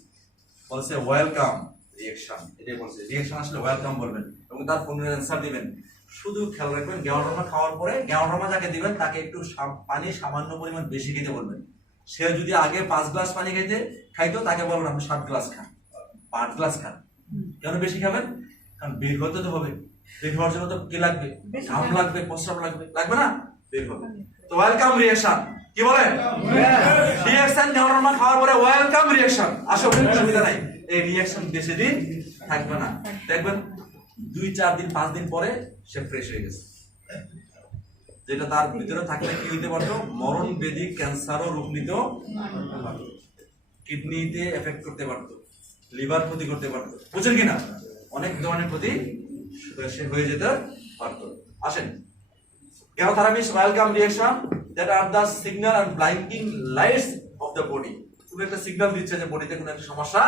বলছে ওয়েলকাম রিঅ্যাকশন, এটাই বলছে রিঅ্যাকশন আসলে ওয়েলকাম বলবেন এবং তার ফোনের অ্যান্সার দিবেন। শুধু খেয়াল রাখবেন, গ্যানোডার্মা খাওয়ার পরে গ্যানোডার্মা যাকে দিবেন তাকে একটু পানি সামান্য পরিমাণ বেশি খেতে বলবেন। সে যদি আগে 5 গ্লাস পানি খাইতো, তাকে বলবেন আপনি 7 গ্লাস খান, 8 গ্লাস খান। কেন বেশি খাবেন? কারণ বের হতে তো হবে, বের হওয়ার জন্য তো কি লাগবে? ঘাম লাগবে, প্রস্রাব লাগবে, লাগবে না? বের হবে। তো ওয়েলকাম রিঅ্যাকশন কি বলেন? রিঅ্যাকশন গ্যানোডার্মা খাওয়ার পরে ওয়েলকাম রিঅ্যাকশন আসলে সুবিধা নাই, এই রিঅ্যাকশন বেশি দিন থাকবে না। দেখবেন 2-4 দিন 5 দিন পরে সে ফ্রেশ হয়ে গেছে। যেটা তার ভিতরে থাকলে কি হইতে পারতো? মরণ ব্যাধি, ক্যান্সারও রূপ নিত, কিডনিতে এফেক্ট করতে পারতো, লিভার ক্ষতি করতে পারতো, বুঝছেন কিনা? অনেক ধরনের ক্ষতি সে হয়ে যেতে পারতো। আসেন, chemotherapy welcome reaction that are the signal and blinding lights of the body. তুমি একটা সিগন্যাল দিচ্ছে যে বডিতে কোনো একটা সমস্যা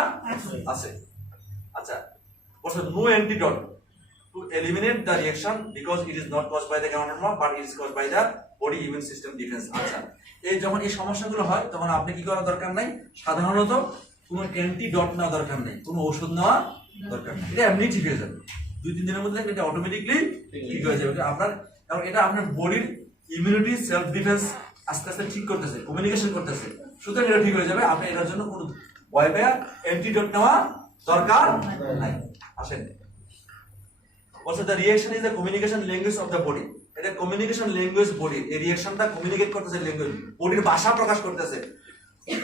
আছে। আচ্ছা, what's the no antidote to eliminate the reaction because it is not caused by the ganoderma but it is caused by the body immune system defense। আচ্ছা, এই যখন এই সমস্যাগুলো হয় তখন আপনি কি করা দরকার নাই, সাধারণত কোনো অ্যান্টিডট নেওয়া দরকার নেই, কোনো ওষুধ নেওয়া দরকার নেই, এটা এমনি ঠিক হয়ে যাবে। 2-3 দিনের মধ্যে এটা অটোমেটিকলি ঠিক হয়ে যাবে। আপনার, কারণ এটা আপনার বডির ইমিউনিটি সেলফ ডিফেন্স আস্তে আস্তে ঠিক করতেছে, কমিউনিকেশন করতেছে, সুতরাং এটা ঠিক হয়ে যাবে। আপনি এটার জন্য কোনো ভয় পেয়ে অ্যান্টিডট নেওয়া দরকার নাই। আসেন, বলছে the reaction is the communication language of the body. এটা কমিউনিকেশন ল্যাঙ্গুয়েজ বডি, এই রিঅ্যাকশনটা কমিউনিকেট করতেছে, ল্যাঙ্গুয়েজ বডির ভাষা প্রকাশ করতেছে।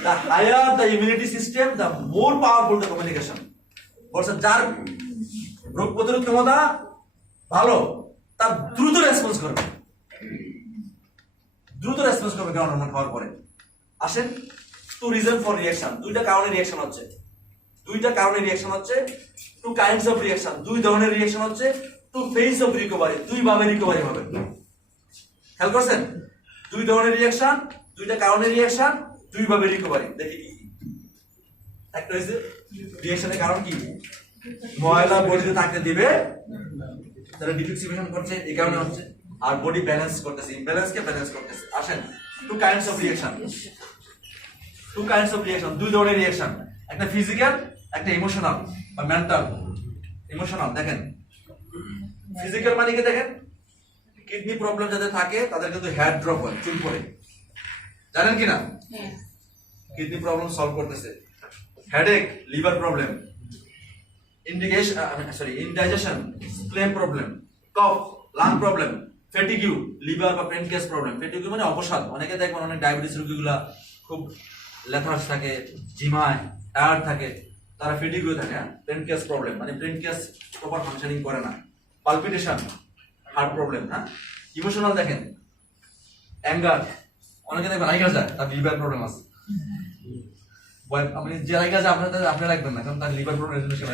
The higher the immunity system the more powerful the communication. বলছে যার রোগ প্রতিরোধ ক্ষমতা ভালো তার দ্রুত রেসপন্স করবে, দ্রুত রেসপন্স করবে গনোডর্মা খাওয়ার পরে। আসেন, টু রিজন ফর রিঅ্যাকশন, দুইটা কারণে রিঅ্যাকশন হচ্ছে, দুইটা কারণে রিঅ্যাকশন হচ্ছে। টু কাইন্ডস অফ রিঅ্যাকশন, দুই ধরনের রিঅ্যাকশন হচ্ছে। টু ফেজ অফ রিকভারি, দুই ভাবে রিকভারি হবে। খেয়াল করছেন, দুই ধরনের রিঅ্যাকশন, দুইটা কারণের রিঅ্যাকশন, দুই ভাবে রিকভারি। দেখি কি কি। একটা হইছে রিঅ্যাকশনের কারণ কি, ময়লা বডিতে থাকতে দিবে, তারা ডিটক্সিফিকেশন করছে, এই কারণে হচ্ছে। আর বডি ব্যালেন্স করতেছে, ইমব্যালেন্স কে ব্যালেন্স করতেছে। আসেন, two kinds of reaction, two kinds of reaction, দুই ধরনের রিঅ্যাকশন, একটা ফিজিক্যাল, একটা ইমোশনাল বা মেন্টাল। ইমোশনাল দেখেন, ফিজিক্যাল মানে কি দেখেন, কিডনি প্রবলেম যাদের থাকে তাদের কিন্তু হেয়ার ড্রপ হয়, চুল পড়ে, জানেন কি না? কিডনি প্রবলেম সলভ করতেছে। Headache, liver problem, indigestion, spleen problem, cough, lung problem, fatigue, liver বা প্যানক্রিয়াস প্রবলেম। ফেটিগিউ মানে অবসাদ, অনেকে দেখবেন অনেক ডায়াবেটিস রোগীগুলা খুব লেথার্স থাকে, ঝিমায়, টায়ার্ড থাকে, তারা ফেটিগিউ থাকে। প্যানক্রিয়াস প্রবলেম মানে প্যানক্রিয়াস প্রপার ফাংশনিং করে না। Palpitation, heart problem. হ্যাঁ, ইমোশনাল দেখেন, অ্যাঙ্গার, অনেকে দেখবেন রাইগার যায়, তার লিভার প্রবলেম আছে। আপনি যে রাইগার যায় আপনি রাখবেন না, কারণ তার লিভার প্রবলেম জন্য সে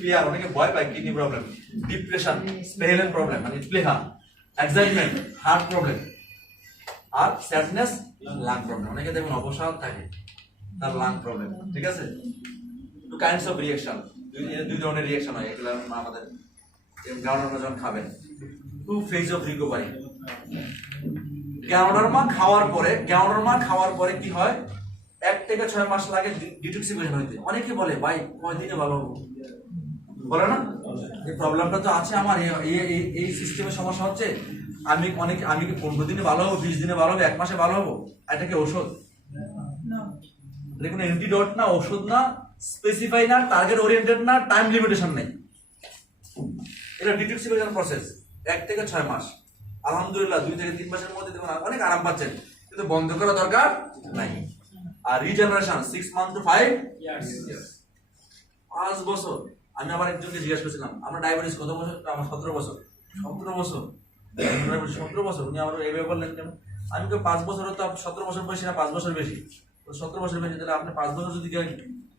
ফিয়ার, অনেকে ভয় পায়, কিডনি প্রবলেম, ডিপ্রেশন, স্পেলেন প্রবলেম মানে প্লেহা, এক্সাইটমেন্ট, হার্ট প্রবলেম, আর স্যাডনেস, লাং প্রবলেম। অনেকে দেখবেন অবসাদ থাকে, তার লাং প্রবলেম। ঠিক আছে, টু কাইন্ডস অফ রিঅ্যাকশন, দুই ধরনের রিঅ্যাকশন হয়, এগুলো আমাদের গনোডর্মা যখন খাবেন। টু ফেজ অফ রিকভারি, গনোডর্মা খাওয়ার পরে কি হয়, 1 থেকে 6 মাস লাগে ডিটক্সিফিকেশন হইতে। অনেকে বলে ভাই কয়দিনে ভালো হবো, বলে না? এই প্রবলেমটা তো আছে আমার, এই সিস্টেমের সমস্যা হচ্ছে, আমি কি 15 দিনে ভালো হবো, 20 দিনে ভালো হবো, 1 মাসে ভালো হবো? এটা কি ওষুধ? দেখুন, অ্যান্টিডট না, ওষুধ না, স্পেসিফাই না, টার্গেট ওরিয়েন্টেড না, টাইম লিমিটেশন নেই। এটা ডিটক্সিফিকেশন প্রসেস 1 থেকে 6 মাস। আলহামদুলিল্লাহ 2 থেকে 3 মাসের মধ্যে দেখুন অনেক আরাম পাচ্ছেন, কিন্তু বন্ধ করা দরকার নাই। আর রিজেনারেশন 6 মান্থ টু 5 ইয়ার্স, 5 বছর। আমি আবার একজনকে জিজ্ঞাসা করছিলাম, আপনার ডায়াবেটিস কত বছর? আমার 17 বছর। 17 বছর। উনি আমার এইভাবে বললেন কেন? আমি তো 5 বছর, তো 17 বছর বয়সী না, 5 বছর বেশি। 17 বছর বেশি, তাহলে আপনি 5 বছর যদি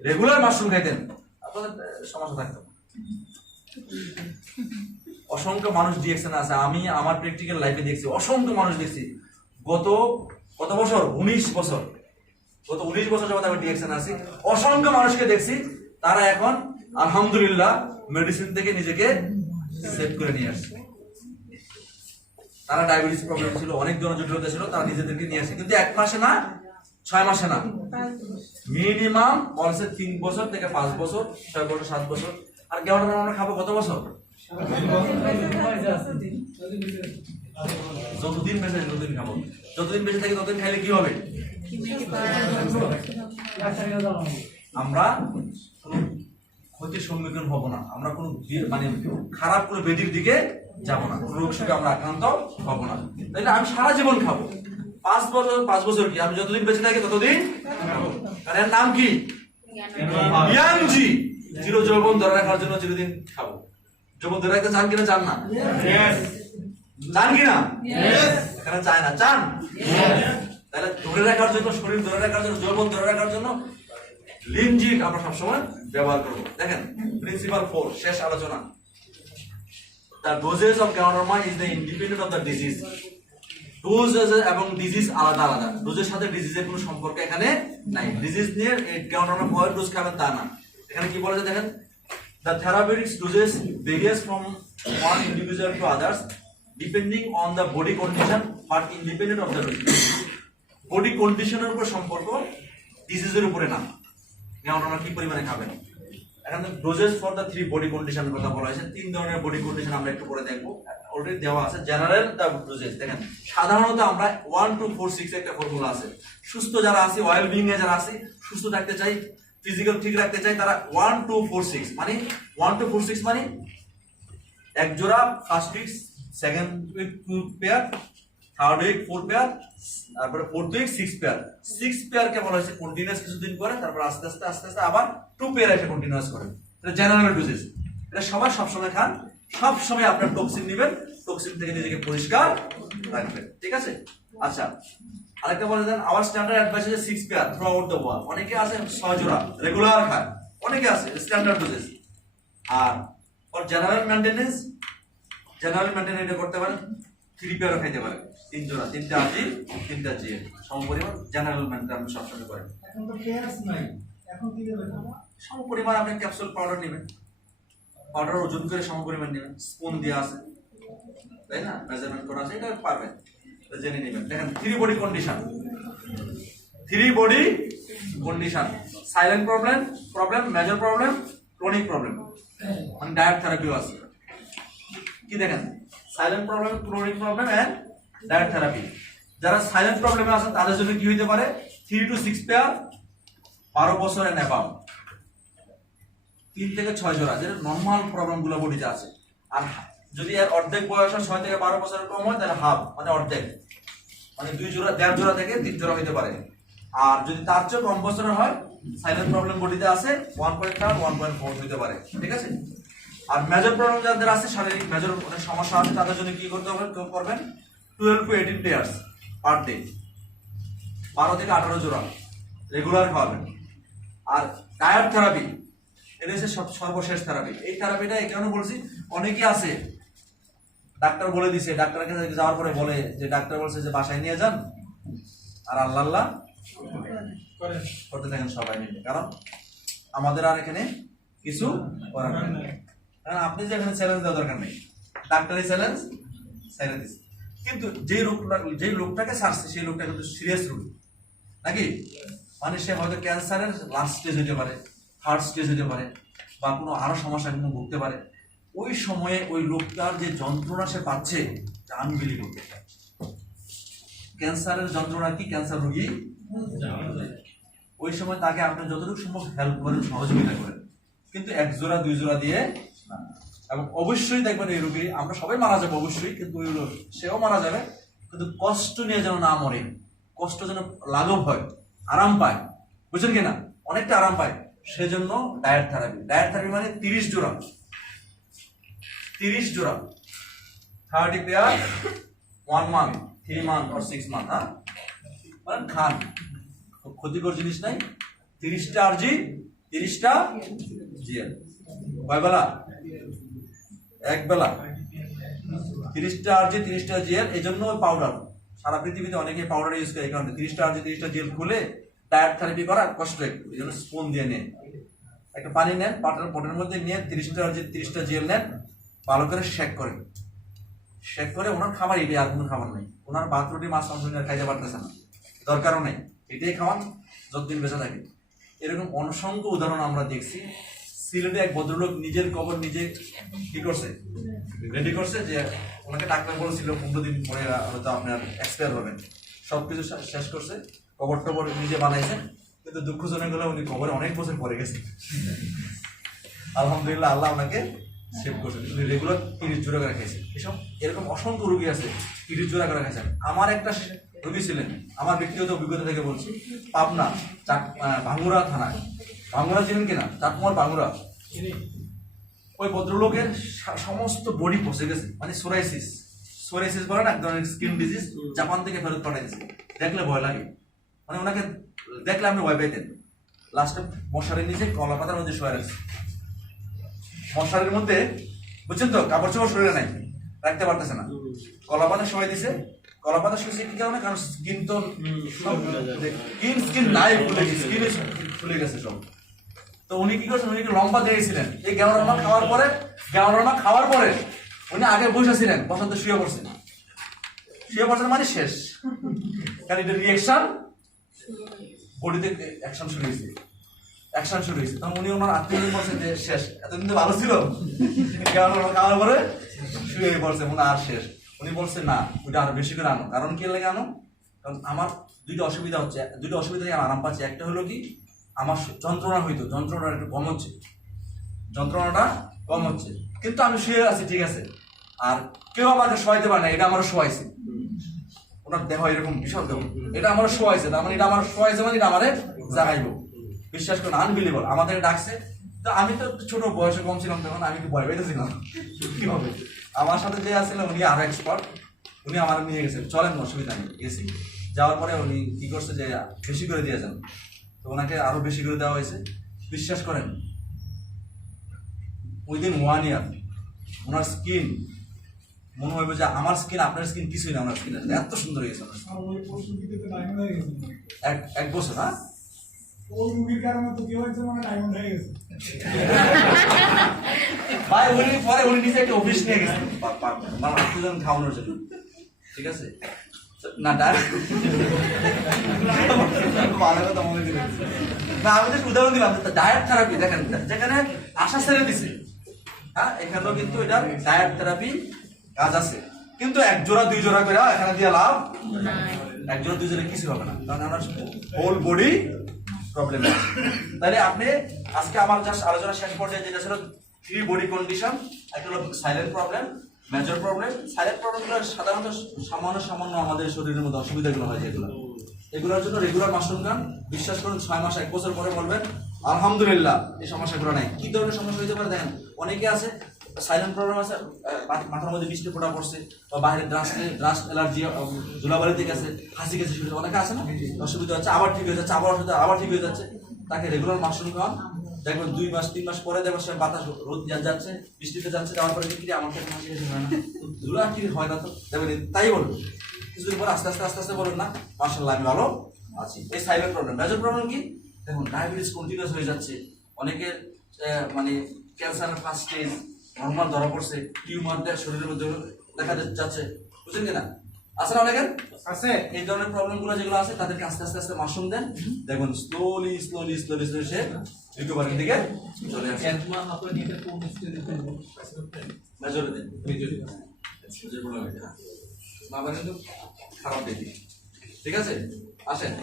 রেগুলার মাশরুম খাইতেন আপনাদের সমস্যা থাকতো। অসংখ্য মানুষ ডিএক্সএন আছে, আমি আমার প্র্যাকটিক্যাল লাইফে দেখছি, অসংখ্য মানুষ দেখছি। কত বছর? 19 বছর। গত 19 বছর যাবত আমি ডিএক্সএন আছি, অসংখ্য মানুষকে দেখছি, তারা এখন আলহামদুলিল্লাহ মেডিসিন থেকে নিজেকে সেভ করে নিয়ে আসছে। তারা ডায়াবেটিস প্রবলেম ছিল, অনেক জটিলতা ছিল, তারা নিজেদেরকে নিয়ে আসছে, কিন্তু 1 মাসে না, 6 মাসে না, মিনিমাম বলছে 3 বছর থেকে 5 বছর, 6 বছর, 7 বছর। আর গনোডর্মা আমরা খাবো কত বছর? যতদিন বেঁচে ততদিন খাবো, যতদিন বেঁচে থাকি ততদিন খাইলে কি হবে? আমরা কোনো ক্ষতির সম্মুখীন হব না, আমরা কোনো মানে খারাপ কোনো বেদির দিকে যাব না, কোনো রোগ সুখে আমরা আক্রান্ত হব না। তাহলে আমি সারা জীবন খাবো, 5 বছর কি, আমি যতদিন বেঁচে থাকি ততদিন খাবো। কারণ এর নাম কি? ইয়াংজি। চির যৌবন ধরে রাখার জন্য চিরদিন খাবো। যৌবন ধরে রাখতে চান কিনা? চান না? চান কিনা? এখানে চায় না, চান? তাহলে ধরে রাখার জন্য, শরীর ধরে রাখার জন্য, যৌবন ধরে রাখার জন্য লিনজিট আমরা সবসময় ব্যবহার করব। দেখেন প্রিন্সিপাল 4 শেষ আলোচনা, the dosage of Ganoderma is the independent of the disease. Dose এবং ডিজিজ আলাদা আলাদা, ডোজের সাথে ডিজিজের কোনো সম্পর্ক এখানে নাই। ডিজিজ নিয়ে Ganoderma কয় ডোজ খাবেন তা না, এখানে কি বলেছে দেখেন, the therapeutic dosage varies from one individual to others depending on the body condition but independent of the dose. Body কন্ডিশনের উপর সম্পর্ক, ডিজিজের উপরে না। Ganoderma কি পরিমাণে খাবেন, এখানে ডোজেস ফর দ্য 3 বডি কন্ডিশনের কথা বলা হয়েছে। 3 ধরনের বডি কন্ডিশন আমরা একটু পরে দেখবো, অলরেডি দেওয়া আছে। জেনারেল দ্য ডোজেস দেখেন, সাধারণত আমরা 1 2 4 6 একটা ফর্মুলা আছে। সুস্থ যারা আছে, ওয়েল বিং এ যারা আছে, সুস্থ থাকতে চাই, ফিজিক্যাল ঠিক রাখতে চাই, তারা 1 2 4 6 মানে 1 2 4 6 মানে এক জোড়া first week, second week 2 pair, third week 4 pair, তারপরে ফোর্থ উইক 6 পেয়ার। 6 পেয়ার কে বলা হয়েছে কন্টিনিউয়াস কিছুদিন করে, তারপর আস্তে আস্তে আস্তে আস্তে আবার 2 পেয়ার এসে কন্টিনিউয়াস করে। এটা জেনারেল ডোজেস, এটা সবাই সবসময় খান। সব সময় আপনার টক্সিন নেবেন, টক্সিন থেকে নিজেকে পরিষ্কার রাখবেন, ঠিক আছে? আচ্ছা, আরেকটা বলে দেন, আওয়ার স্ট্যান্ডার্ড অ্যাডভাইস আছে 6 pair throughout the wall. অনেকে আছে 6 জোড়া রেগুলার খায়, অনেকে আছে স্ট্যান্ডার্ড ডোজেস। আর for general maintenance, general maintenance এটা করতে পারেন 3 পেয়ারও খাইতে পারেন, 3 জোড়া, 3টা আজি 3টা জি সমপরিমাণ জেনারেল মেইনটেনেন্স সবসময় করেন। এখন তো পেয়ার্স নাই, এখন কি দেবেন? সমপরিমাণ আপনি ক্যাপসুল পাউডার নেবেন, পাউডার ওজন করে সমপরিমাণ নেবেন, স্পুন দেওয়া আছে, তাই না, মেজারমেন্ট করা আছে, এটা পারবেন, এটা জেনে নেবেন। দেখেন 3 body condition, 3 body condition, silent problem, major problem, chronic problem, মানে ডায়েট থেরাপিও আছে। কি দেখেন, silent problem, chronic problem and diet therapy. যারা সাইলেন্ট প্রবলেমে আছে তাদের জন্য কি হইতে পারে, 3 to 6 পেয়ার 12 বছর এন্ড অ্যাবাভ, 3 থেকে 6 জোড়া, যেটা নরমাল প্রবলেম গুলো বডিতে আছে। আর যদি এর অর্ধেক বয়স হয় 6 থেকে 12 বছরের কম হয়, তাহলে হাফ মানে অর্ধেক, মানে 2 জোড়া, 1.5 জোড়া থেকে 3 জোড়া হইতে পারে। আর যদি তার চেয়ে কম বছরের হয়, সাইলেন্ট প্রবলেম বডিতে আছে 1.3 1.4 হইতে পারে, ঠিক আছে? আর মেজর প্রবলেম যাদের আছে, শারীরিক মেজর অনেক সমস্যা আছে, তাদের জন্য কি করতে হবে, করবেন 12 to 18 পেয়ার্স পার ডে, 12 থেকে 18 জোড়া রেগুলার খাওয়াবেন। আর ডায়েট থেরাপি, এটা হচ্ছে সর্বশেষ থেরাপি। এই থেরাপিটা এই কারণে বলছি, অনেকেই আছে ডাক্তার বলে দিছে, ডাক্তারের কাছে যাওয়ার পরে বলে যে ডাক্তার বলছে যে বাসায় নিয়ে যান আর আল্লাহ আল্লাহ করতে থাকেন সবাই মিলে, কারণ আমাদের আর এখানে কিছু করার নেই। কারণ আপনি যে এখানে চ্যালেঞ্জ দেওয়ার দরকার নেই, ডাক্তারি চ্যালেঞ্জ ছেড়ে দিচ্ছে। কিন্তু যে লোকটাকে ছাড়ছে সেই লোকটা কিন্তু সিরিয়াস রোগ নাকি, মানে সে হয়তো ক্যান্সারের লাস্ট স্টেজ হতে পারে, থার্ড স্টেজ হতে পারে, বা কোনো আরো সমস্যা কিন্তু ভুগতে পারে। ওই সময়ে ওই লোকটার যে যন্ত্রণা সে পাচ্ছে, আনবিলিভেবল। ক্যান্সারের যন্ত্রণা কি, ক্যান্সার রোগী ওই সময় তাকে আপনি যতটুকু সম্ভব হেল্প করেন, সহযোগিতা করেন, কিন্তু 1 জোড়া 2 জোড়া দিয়ে না। এবং অবশ্যই দেখবেন এই রোগী, আমরা সবাই মারা যাবো অবশ্যই, কিন্তু ওই সেও মারা যাবে, কিন্তু কষ্ট নিয়ে যেন না মরে, কষ্ট যেন লাঘব হয়, আরাম পায়, বুঝছেন কিনা, অনেকটা আরাম পায়, সেজন্য ডায়েট থেরাপি। ডায়েট থেরাপি মানে 30 জোড়া 30 pair 1 month 3 month or 6 month, হ্যাঁ, মানে খান, ক্ষতিকর জিনিস নাই। 30টা আরজি 30টা জিএল, কয় বেলা, এক বেলা, 30টা আরজি 30টা জিএল। এই জন্য পাউডার, সারা পৃথিবীতে অনেকে পাউডার ইউজ করে, এই কারণে 30টা আরজি 30টা জিএল খুলে ডায়েট থেরাপি করা কষ্ট একটু, এই জন্য স্পুন দিয়ে নেন, একটা পানি নেন, পটের মধ্যে নিয়ে 30টা আরজি 30টা জিএল নেন, ভালো করে শেক করে ওনার খাবার এটাই, আর কোনো খাবার নেই, ওনার ভাত রুটি মাছ মাংস খাইতে পারতেছে না, দরকারও নেই, এটাই খাওয়ান, যতদিন বেঁচে থাকে। এরকম অসংখ্য উদাহরণ আমরা দেখছি। সিলেটে এক ভদ্রলোক নিজের কবর নিজে কি করছে, রেডি করছে, যে ওনাকে ডাক্তার বলেছিল 15 দিন পরে হয়তো আপনার এক্সপায়ার হবেন, সবকিছু শেষ করছে, কবর টবর নিজে বানাইছেন, কিন্তু দুঃখজনক হলে উনি কবরে অনেক বছর পরে গেছে। আলহামদুলিল্লাহ, আল্লাহ ওনাকে সেভ করছেন, উনি রেগুলার 30 জোড়া করে খাইছেন। এসব এরকম অসংখ্য রোগী আছে 30 জোড়া করে খাইছেন। আমার একটা রোগী ছিলেন, আমার ব্যক্তিগত অভিজ্ঞতা থেকে বলছি, পাবনা ভাঙ্গুরা থানায়, ভাঙ্গুরা ছিলেন কিনা, চাটমোহর ভাঙ্গুরা, ওই ভদ্রলোকের সমস্ত বডি পচে গেছে, মানে সোরাইসিস বলে না, এক ধরনের স্কিন ডিজিজ, জাপান থেকে ফেরত পাঠাইছে। দেখলে ভয় লাগে, মানে ওনাকে দেখলে আপনি ভয় পাইতেন, লাস্টে মশারির নিচে কলা পাতার মধ্যে শোয়া রাখছে। মশারির মধ্যে বুঝছেন তো, কাপড় চোপড় শরীরে নাই, রাখতে পারতেছে না, কলা পাতা শোয়াই দিছে। কলা পাতা শুয়েছে কি কারণে? কারণ স্কিন তো স্কিন নাই, ফুলে গেছে সব। তো উনি কি করছেন, উনি লম্বা দিয়েছিলেন এই গ্যাওরামা খাওয়ার পরে উনি আগে বসেছিলেন, বসাতে শুয়ে পড়ছেন মানে শেষ। কারণ এটা রিয়াকশন, বডিতে অ্যাকশন শুরু হয়েছে। তখন উনি ওনার আত্মীয় বলছেন যে শেষ, এতদিন তো ভালো ছিল, খাওয়ার পরে শুয়ে পড়ছে মনে আর শেষ। উনি বলছেন না, ওইটা আরো বেশি করে আনো। কারণ কি লাগে আনো? কারণ আমার দুইটা অসুবিধা থেকে আমি আরাম পাচ্ছি। একটা হলো কি, আমার যন্ত্রণাটা একটু যন্ত্রণাটা কম হচ্ছে, কিন্তু আমি শুয়ে আছি, ঠিক আছে। আর কেউ আমাকে শোয়াইতে পারে না, এটা আমার শোয়াইছে। ওনার দেহ এরকম বিশাল দেহ, এটা আমার শোয়াইছে, তার মানে এটা আমার শোয়াইছে মানে এটা আমারে জাগাইবো। বিশ্বাস করুন, আনবিলিভেবল। আমাদের ডাকছে, তো আমি তো ছোট বয়সে কম ছিলাম, তখন আমি তো ভয় পাইতেছিলাম কি হবে। আমার সাথে যে আসছিল উনি আরো এক্সপার্ট, উনি আমার নিয়ে গেছেন, চলেন অসুবিধা নেই। গেছি, যাওয়ার পরে উনি কি করছে যে বেশি করে দিয়েছেন, তো ওনাকে আরো বেশি করে দেওয়া হয়েছে। বিশ্বাস করেন, উইদিন 1 year ওনার স্কিন মনে হইবে যে আমার স্কিন আপনার স্কিন কিছুই না, ওনার স্কিন এত সুন্দর হয়ে গেছে। এক বছর, হ্যাঁ, ওই রুগীর কারণে তো কেউ একজন মানে ডায়মন্ড হয়ে গেছে ভাই। উনি নিজে একটা অফিস নিয়ে গেছেন মানে আত্মীয়জন খাওয়ানোর জন্য, ঠিক আছে না? ভালো কথা মনে দিলেন না, আমি তো উদাহরণ দিলাম। ডায়েট থেরাপি দেখেন, যেখানে আশা ছেড়ে দিছে, হ্যাঁ, এখানেও কিন্তু এটা ডায়েট থেরাপি কাজ আছে। কিন্তু 1 জোড়া 2 জোড়া করে এখানে দিয়ে লাভ, 1 জোড়া 2 জোড়া কিছু হবে না, কারণ আমার হোল বডি প্রবলেম আছে। তাহলে আপনি আজকে আমার জাস্ট আলোচনা শেষ পর্যায়ে যেটা ছিল 3 বডি কন্ডিশন। একটা হলো silent problem, major problem. Silent প্রবলেমগুলো সাধারণত সামান্য আমাদের শরীরের মধ্যে অসুবিধাগুলো হয়, যেগুলো এগুলোর জন্য রেগুলার মাশরুম খান। বিশ্বাস করুন 6 মাস 1 বছর পরে বলবেন আলহামদুলিল্লাহ এই সমস্যাগুলো নাই। কি ধরনের সমস্যা হইতে পারে দেখেন, অনেকে আছে সাইলেন্ট প্রবলেম আছে, মাথার মধ্যে বৃষ্টি ফোঁটা পড়ছে, বা বাইরে ডাস্ট অ্যালার্জি, ধুলাবালি থেকে আছে, হাসি কাশি শুরু, অনেকে আছে না, অসুবিধা হচ্ছে, আবার ঠিক হয়ে যাচ্ছে, আবার ঠিক হয়ে যাচ্ছে। তাকে রেগুলার মাশরুম খাওয়ান, দেখবেন 2 মাস 3 মাস পরে দেখবেন সে বাতাস রোদ যাচ্ছে, বৃষ্টিতে যাচ্ছে, যাওয়ার পরে কি আমার কাছে হাসি কাশি হয় না, ধুলা কি হয় না, তো দেখবেন তাই বলুন। কিছুদিন পর আস্তে আস্তে বলুন না, মাশাআল্লাহ আমি ভালো আছি। এই সাইলেন্ট প্রবলেম। মেজর প্রবলেম কি দেখুন, ডায়াবেটিস কন্টিনিউয়াস হয়ে যাচ্ছে, অনেকের মানে ক্যান্সারের ফার্স্ট স্টেজ, নরমাল ধরা পড়ছে, টিউমার শরীরের মধ্যে দেখা যাচ্ছে, বুঝছেন কিনা? আছে না অনেকের আছে এই ধরনের প্রবলেম গুলো, যেগুলো আছে তাদেরকে আস্তে আস্তে মাশরুম দেন, দেখুন স্লোলি সে রিকভারির দিকে চলে আসে। মেজরে দেন, বাবা কিন্তু খারাপ দেখি, ঠিক আছে? আসেন,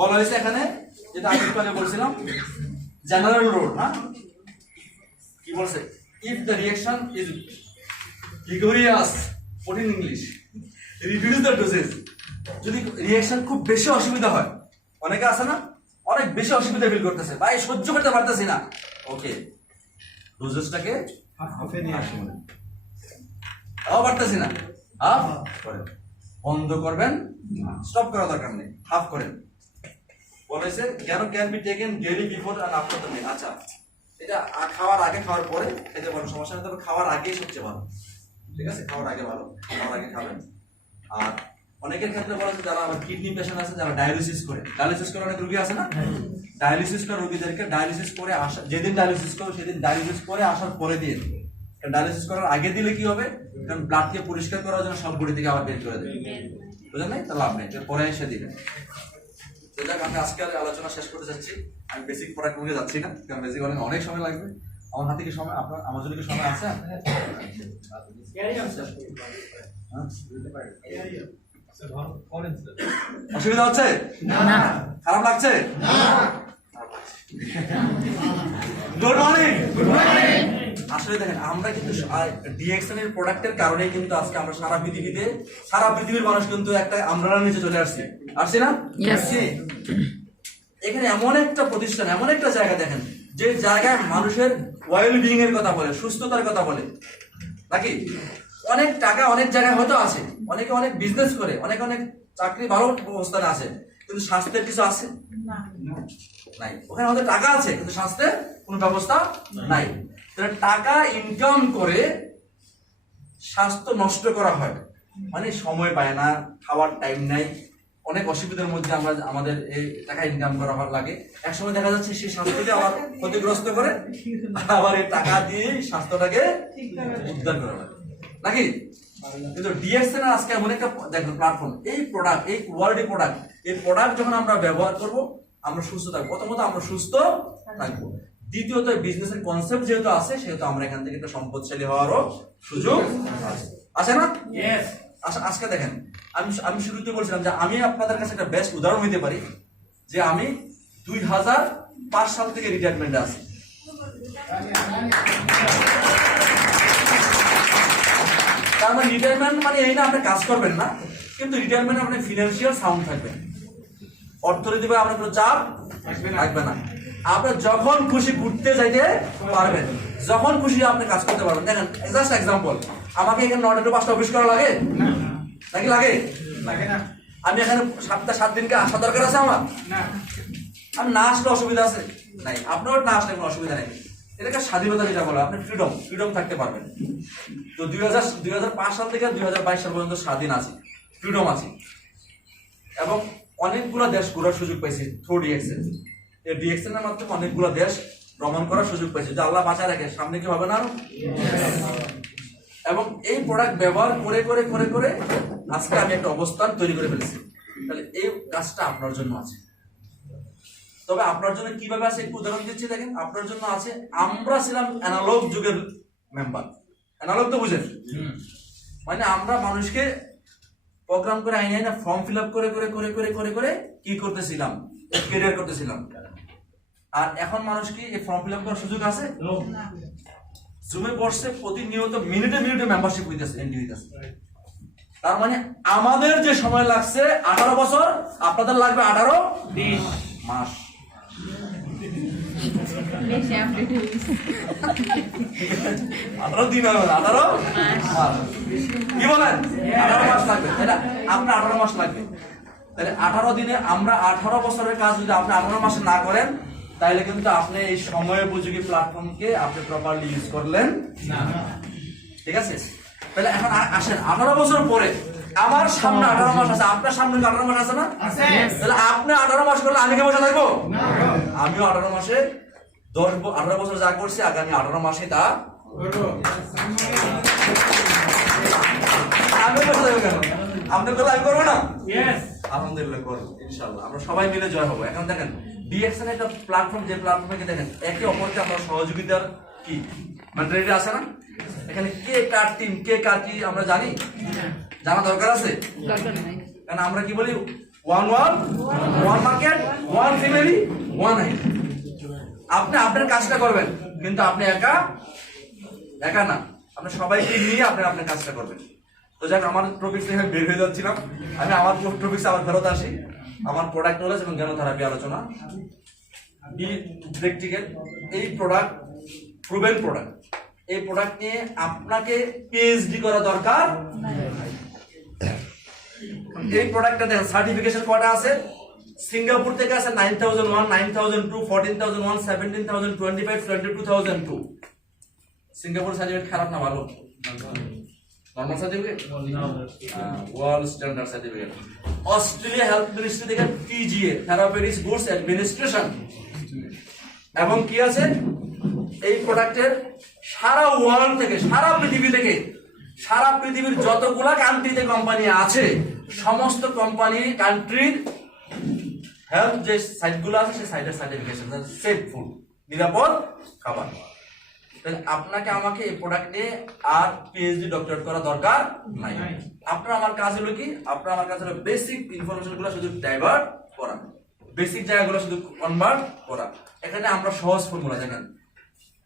বলা হয়েছে এখানে যেটা আমি আগে বলছিলাম, জেনারেল রোড, না কি বলছে, if the reaction is vigorous, what in English, reduce the dosage। যদি রিঅ্যাকশন খুব বেশি অসুবিধা হয়, অনেকে আছে না অনেক বেশি অসুবিধা ফিল করতেছে, ভাই সহ্য করতে পারতেছি না, ওকে ডোজেসটাকে হাফে নিয়ে আসুন, পারতেছি না, হাফ করেন, বন্ধ করবেন, স্টপ করা দরকার নেই, হাফ করেন। বলেছে কেন can be taken daily before and after the meal. আচ্ছা, এটা খাওয়ার আগে খাওয়ার পরে খেতে পারেন, সমস্যা নেই, তবে খাওয়ার আগেই সবচেয়ে ভালো, ঠিক আছে? খাওয়ার আগে ভালো, খাওয়ার আগে খাবেন। আর অনেকের ক্ষেত্রে বলা আছে যারা আবার কিডনি পেশেন্ট আছে, যারা ডায়ালিসিস করে অনেক রোগী আছে না, ডায়ালিসিস করা রোগীদেরকে ডায়ালিসিস করে আসা, যেদিন ডায়ালিসিস করো সেদিন ডায়ালিসিস করে আসার পরে দিয়ে দিন। ডায়ালিসিস করার আগে দিলে কি হবে, কারণ ব্লাডকে পরিষ্কার করার জন্য সব বডি থেকে আবার বের করে দেবে, বুঝলেন? নাই তা লাভ নেই, পরে এসে দিবেন। তো যাক, আমি আজকে আলোচনা শেষ করতে যাচ্ছি। আমি বেসিক প্রোডাক্ট মুখে যাচ্ছি না, কারণ বেসিক অনেক সময় লাগবে। আমার হাতে কি সময়, আপনার আমার জন্য কি সময় আছে? অসুবিধা হচ্ছে? খারাপ লাগছে? Good morning. আসলে দেখেন, আমরা কিন্তু ডিএক্সএন এর প্রোডাক্টের কারণে কিন্তু আজকে আমরা সারা পৃথিবীর মানুষ কিন্তু একটা আমরার নিচে চলে আসছি না? এখানে এমন একটা প্রতিষ্ঠান, এমন একটা জায়গা দেখেন, যে জায়গায় মানুষের ওয়েল বিং এর কথা বলে, সুস্থতার কথা বলে, নাকি? অনেক টাকা অনেক জায়গায় হয়তো আছে, অনেকে অনেক বিজনেস করে, অনেক চাকরি ভালো অবস্থানে আছে, কিন্তু স্বাস্থ্যের কিছু আছে নাই। ওখানে আমাদের টাকা আছে কিন্তু স্বাস্থ্যের কোনো ব্যবস্থা নাই। তাহলে টাকা ইনকাম করে স্বাস্থ্য নষ্ট করা হয়, মানে সময় পায় না, খাওয়ার টাইম নাই, অনেক অসুবিধার মধ্যে আমরা আমাদের এই টাকা ইনকাম করা লাগে। একসময় দেখা যাচ্ছে সেই স্বাস্থ্যকে আবার ক্ষতিগ্রস্ত করে আবার এই টাকা দিয়ে স্বাস্থ্যটাকে উদ্ধার করা লাগে নাকি। কিন্তু ডিএক্সএন আজকে এমন একটা দেখেন প্ল্যাটফর্ম, এই প্রোডাক্ট, এই কোয়ালিটি প্রোডাক্ট, এই প্রোডাক্ট যখন আমরা ব্যবহার করব আমরা সুস্থ থাকবো। প্রথমত আমরা সুস্থ থাকবো, দ্বিতীয়ত বিজনেসের কনসেপ্ট যেহেতু আছে সেহেতু আমরা এখান থেকে একটা সম্পদশালী হওয়ারও সুযোগ আছে না। আজকে দেখেন আমি শুরুতে বলছিলাম যে আমি আপনাদের কাছে একটা বেস্ট উদাহরণ হইতে পারি যে আমি 2005 সাল থেকে রিটায়ারমেন্টে আছি। তার মানে রিটায়ারমেন্ট মানে এই না আপনি কাজ করবেন না, কিন্তু রিটায়ারমেন্ট আপনি ফিনান্সিয়াল সাউন্ড থাকবেন, অর্থনৈতিকভাবে আপনার কোনো চাপ থাকবে না, আপনি যখন খুশি ঘুরতে যাইতে পারবেন, যখন খুশি আপনি কাজ করতে পারবেন। দেখেন জাস্ট এক্সাম্পল, আমাকে এখানে 9টা টু 5টা অফিস করা লাগে নাকি লাগে না? আমি এখানে 7 দিনকে আসা দরকার আছে আমার? আমি না আসলে অসুবিধা আছে নাই, আপনার না আসলে কোনো অসুবিধা নেই। এটাকে স্বাধীনতা যেটা বলে, আপনি ফ্রিডম থাকতে পারবেন। তো 2005 সাল থেকে 2022 সাল পর্যন্ত স্বাধীন আছি, ফ্রিডম আছে, এবং অনেকগুলো দেশ ঘোরার সুযোগ পাইছি থ্রু ডিএক্সএন। এই ডিএক্সএন এর মাধ্যমে অনেকগুলো দেশ ভ্রমণ করার সুযোগ পাইছি, যে আল্লাহ বাঁচায় রাখে, সামনে কি হবে না আরো। এবং এই প্রোডাক্ট ব্যবহার করে করে করে করে আজকে আমি একটা অবস্থান তৈরি করে ফেলেছি। তাহলে এই কাজটা আপনার জন্য আছে। তবে আপনার জন্য কিভাবে আছে একটু উদাহরণ দিচ্ছি, দেখেন আপনার জন্য আছে। আমরা ছিলাম অ্যানালগ যুগের মেম্বার, অ্যানালগ তো বুঝেন, মানে আমরা মানুষকে প্রোগ্রাম করে আইনে আইনে ফর্ম ফিল আপ করে করে করে করে করে করে কি করতেছিলাম, ক্যারিয়ার করতেছিলাম। আর এখন মানুষ কি এই ফর্ম ফিল আপ করার সুযোগ আছে? জুমে বসে প্রতিনিয়ত মিনিটে মিনিটে মেম্বারশিপ হইতেছে, এন্ট্রি হইতেছে। তার মানে আমাদের যে সময় লাগছে 18 বছর, আপনাদের লাগবে 18 মাস। বেশি আপডেট হয়ে গেছে। 18 দিন হবে না, 18 মাস। কি বলেন? 18 মাস লাগবে, তাই না? আপনার 18 মাস লাগবে। তাহলে 18 দিনে আমরা 18 বছরের কাজ যদি আপনি 18 মাসে না করেন, তাহলে কিন্তু আপনি এই সময় উপযোগী প্ল্যাটফর্মকে আপনি প্রপারলি ইউজ করলেন না। ঠিক আছে? তাহলে এখন আসেন 18 বছর পরে আমার সামনে 18 মাস আছে, আপনার সামনে 18 মাস আছে না? তাহলে আপনি 18 মাস করলে আমি কি বসে থাকবো? আমিও 18 মাসে 18 বছর যা করছি আগামী 18 মাসে তা আমি বসে থাকবো কেন? আপনি করলে আমি করবো না? আলহামদুলিল্লাহ করবো, ইনশাআল্লাহ আমরা সবাই মিলে জয় হবো। এখন দেখেন ডিএক্সএন একটা প্ল্যাটফর্ম, যে প্ল্যাটফর্মে দেখেন একে অপরকে আমরা সহযোগিতার কি মানে রেডি আছে না। এখানে কে কার টিম, কে কার কি আমরা জানি, জানা দরকার আছে। কারণ আমরা কি বলি, one market, one family, one আইন। আপনি আপনার কাজটা করবেন, কিন্তু আপনি একা না, আপনি সবাইকে নিয়ে আপনার কাজটা করবেন। তো যাক, আমার টপিক থেকে বের হয়ে যাচ্ছিলাম, আমি আমার টপিক আবার ফেরত আসি। আমার প্রোডাক্ট নলেজ এবং জ্ঞানধারাপি আলোচনা, প্র্যাকটিক্যাল। এই প্রোডাক্ট প্রুভেন প্রোডাক্ট, এই প্রোডাক্ট নিয়ে আপনাকে পিএইচডি করা দরকার। এই প্রোডাক্টটা দেখেন সার্টিফিকেশন কয়টা আছে। সিঙ্গাপুর থেকে আছে 9001, 9002, 14001, 17000, 25, 22002। সিঙ্গাপুর সার্টিফিকেট খারাপ না ভালো? Normal certificate, world standard certificate. Australia health ministry থেকে টিজিএ, থেরাপিউটিক গুডস অ্যাডমিনিস্ট্রেশন। এবং কি আছে এই প্রোডাক্টের সারা ওয়ার্ল্ড থেকে, সারা পৃথিবীর যতগুলা কান্ট্রিতে কোম্পানি আছে, সমস্ত কোম্পানি কান্ট্রির হেলথ যে সাইটগুলো আছে সেই সাইটের সার্টিফিকেশন, সেফ ফুড, নিরাপদ খাবার। তাহলে আপনাকে আমাকে এই প্রোডাক্ট নিয়ে আর পিএইচডি ডক্টরেট করা দরকার নাই। আপনার আমার কাজ হলো কি, আপনার আমার কাজ হলো বেসিক ইনফরমেশন গুলো শুধু ডাইভার্ট করা, বেসিক জায়গাগুলো শুধু কনভার্ট করা। এখানে আমরা সহজ ফর্মুলা দেখেন,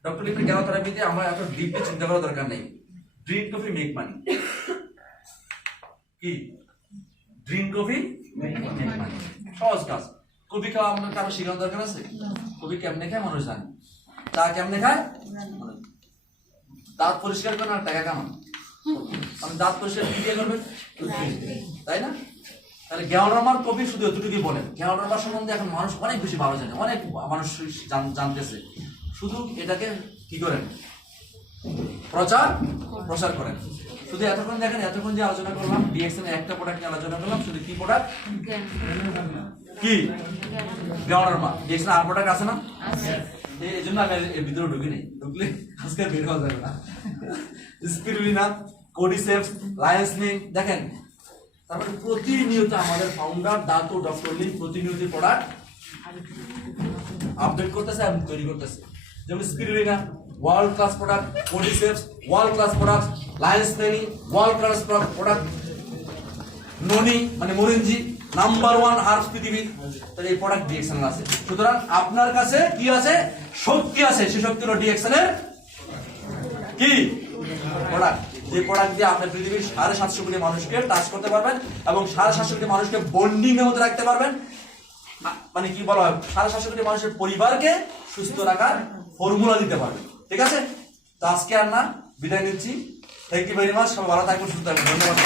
ডক্টর লিপির জ্ঞানধারাপিতে আমরা এত ডিপলি চিন্তা করার দরকার নেই। ড্রিঙ্ক কফি মেক মানি, কি ড্রিঙ্ক কফি মেক মানি, সহজ কাজ। কফি খাওয়া আমাদের কারো শেখানোর দরকার আছে? কফি কেমনে খায় মানুষ জানে, চা কেমনে খায়, দাঁত পরিষ্কার করেন আর টাকা কামান। আমি দাঁত পরিষ্কার কি দিয়ে করবেন, তাই না? তাহলে গ্যাওডার্মার টপিক শুধু এতটুকুই বলেন। গ্যাওডার্মার সম্বন্ধে এখন মানুষ অনেক বেশি ভালো জানে, অনেক মানুষ জানতেছে। শুধু এটাকে কি করেন, প্রচার করেন। শুধু এতক্ষণ দেখেন, এতক্ষণ যে আলোচনা করলাম ডিএক্সএন একটা প্রোডাক্ট নিয়ে আলোচনা করলাম, শুধু কি প্রোডাক্ট, কি গ্যাওডার্মা। ডিএক্সএন আর প্রোডাক্ট আছে না? এই জন্য আমি এর ভিতরে ঢুকিনি, ঢুকলে আজকে বের হওয়া যাবে না। স্পিরুলিনা, কোডিসেপস, লায়ন্সমিং, দেখেন। তারপরে প্রতিনিয়ত আমাদের ফাউন্ডার দাতো ডক্টর লি প্রতিনিয়ত প্রোডাক্ট আপডেট করতেছে এবং তৈরি করতেছে। যেমন spirulina world class product, cordyceps world class product, lion's mane world class product, noni মানে মরিঞ্জি নাম্বার 1 হার্বস পৃথিবীর। তাহলে এই প্রোডাক্ট ডিএক্সএন আছে। সুতরাং আপনার কাছে কি আছে, শক্তি আছে। সেই শক্তি হলো ডিএক্সএন এর কি প্রোডাক্ট, যে প্রোডাক্ট দিয়ে আপনি পৃথিবীর 750 কোটি মানুষকে টাচ করতে পারবেন এবং 750 কোটি মানুষকে বন্ডিং এর মধ্যে রাখতে পারবেন। মানে কি বলা হয়, 750 কোটি মানুষের পরিবারকে সুস্থ রাখার ফর্মুলা দিতে পারবেন। ঠিক আছে, তো আজকে আর না, বিদায় নিচ্ছি। Thank you very much. সবাই ভালো থাকবেন, সুস্থ থাকবেন। ধন্যবাদ।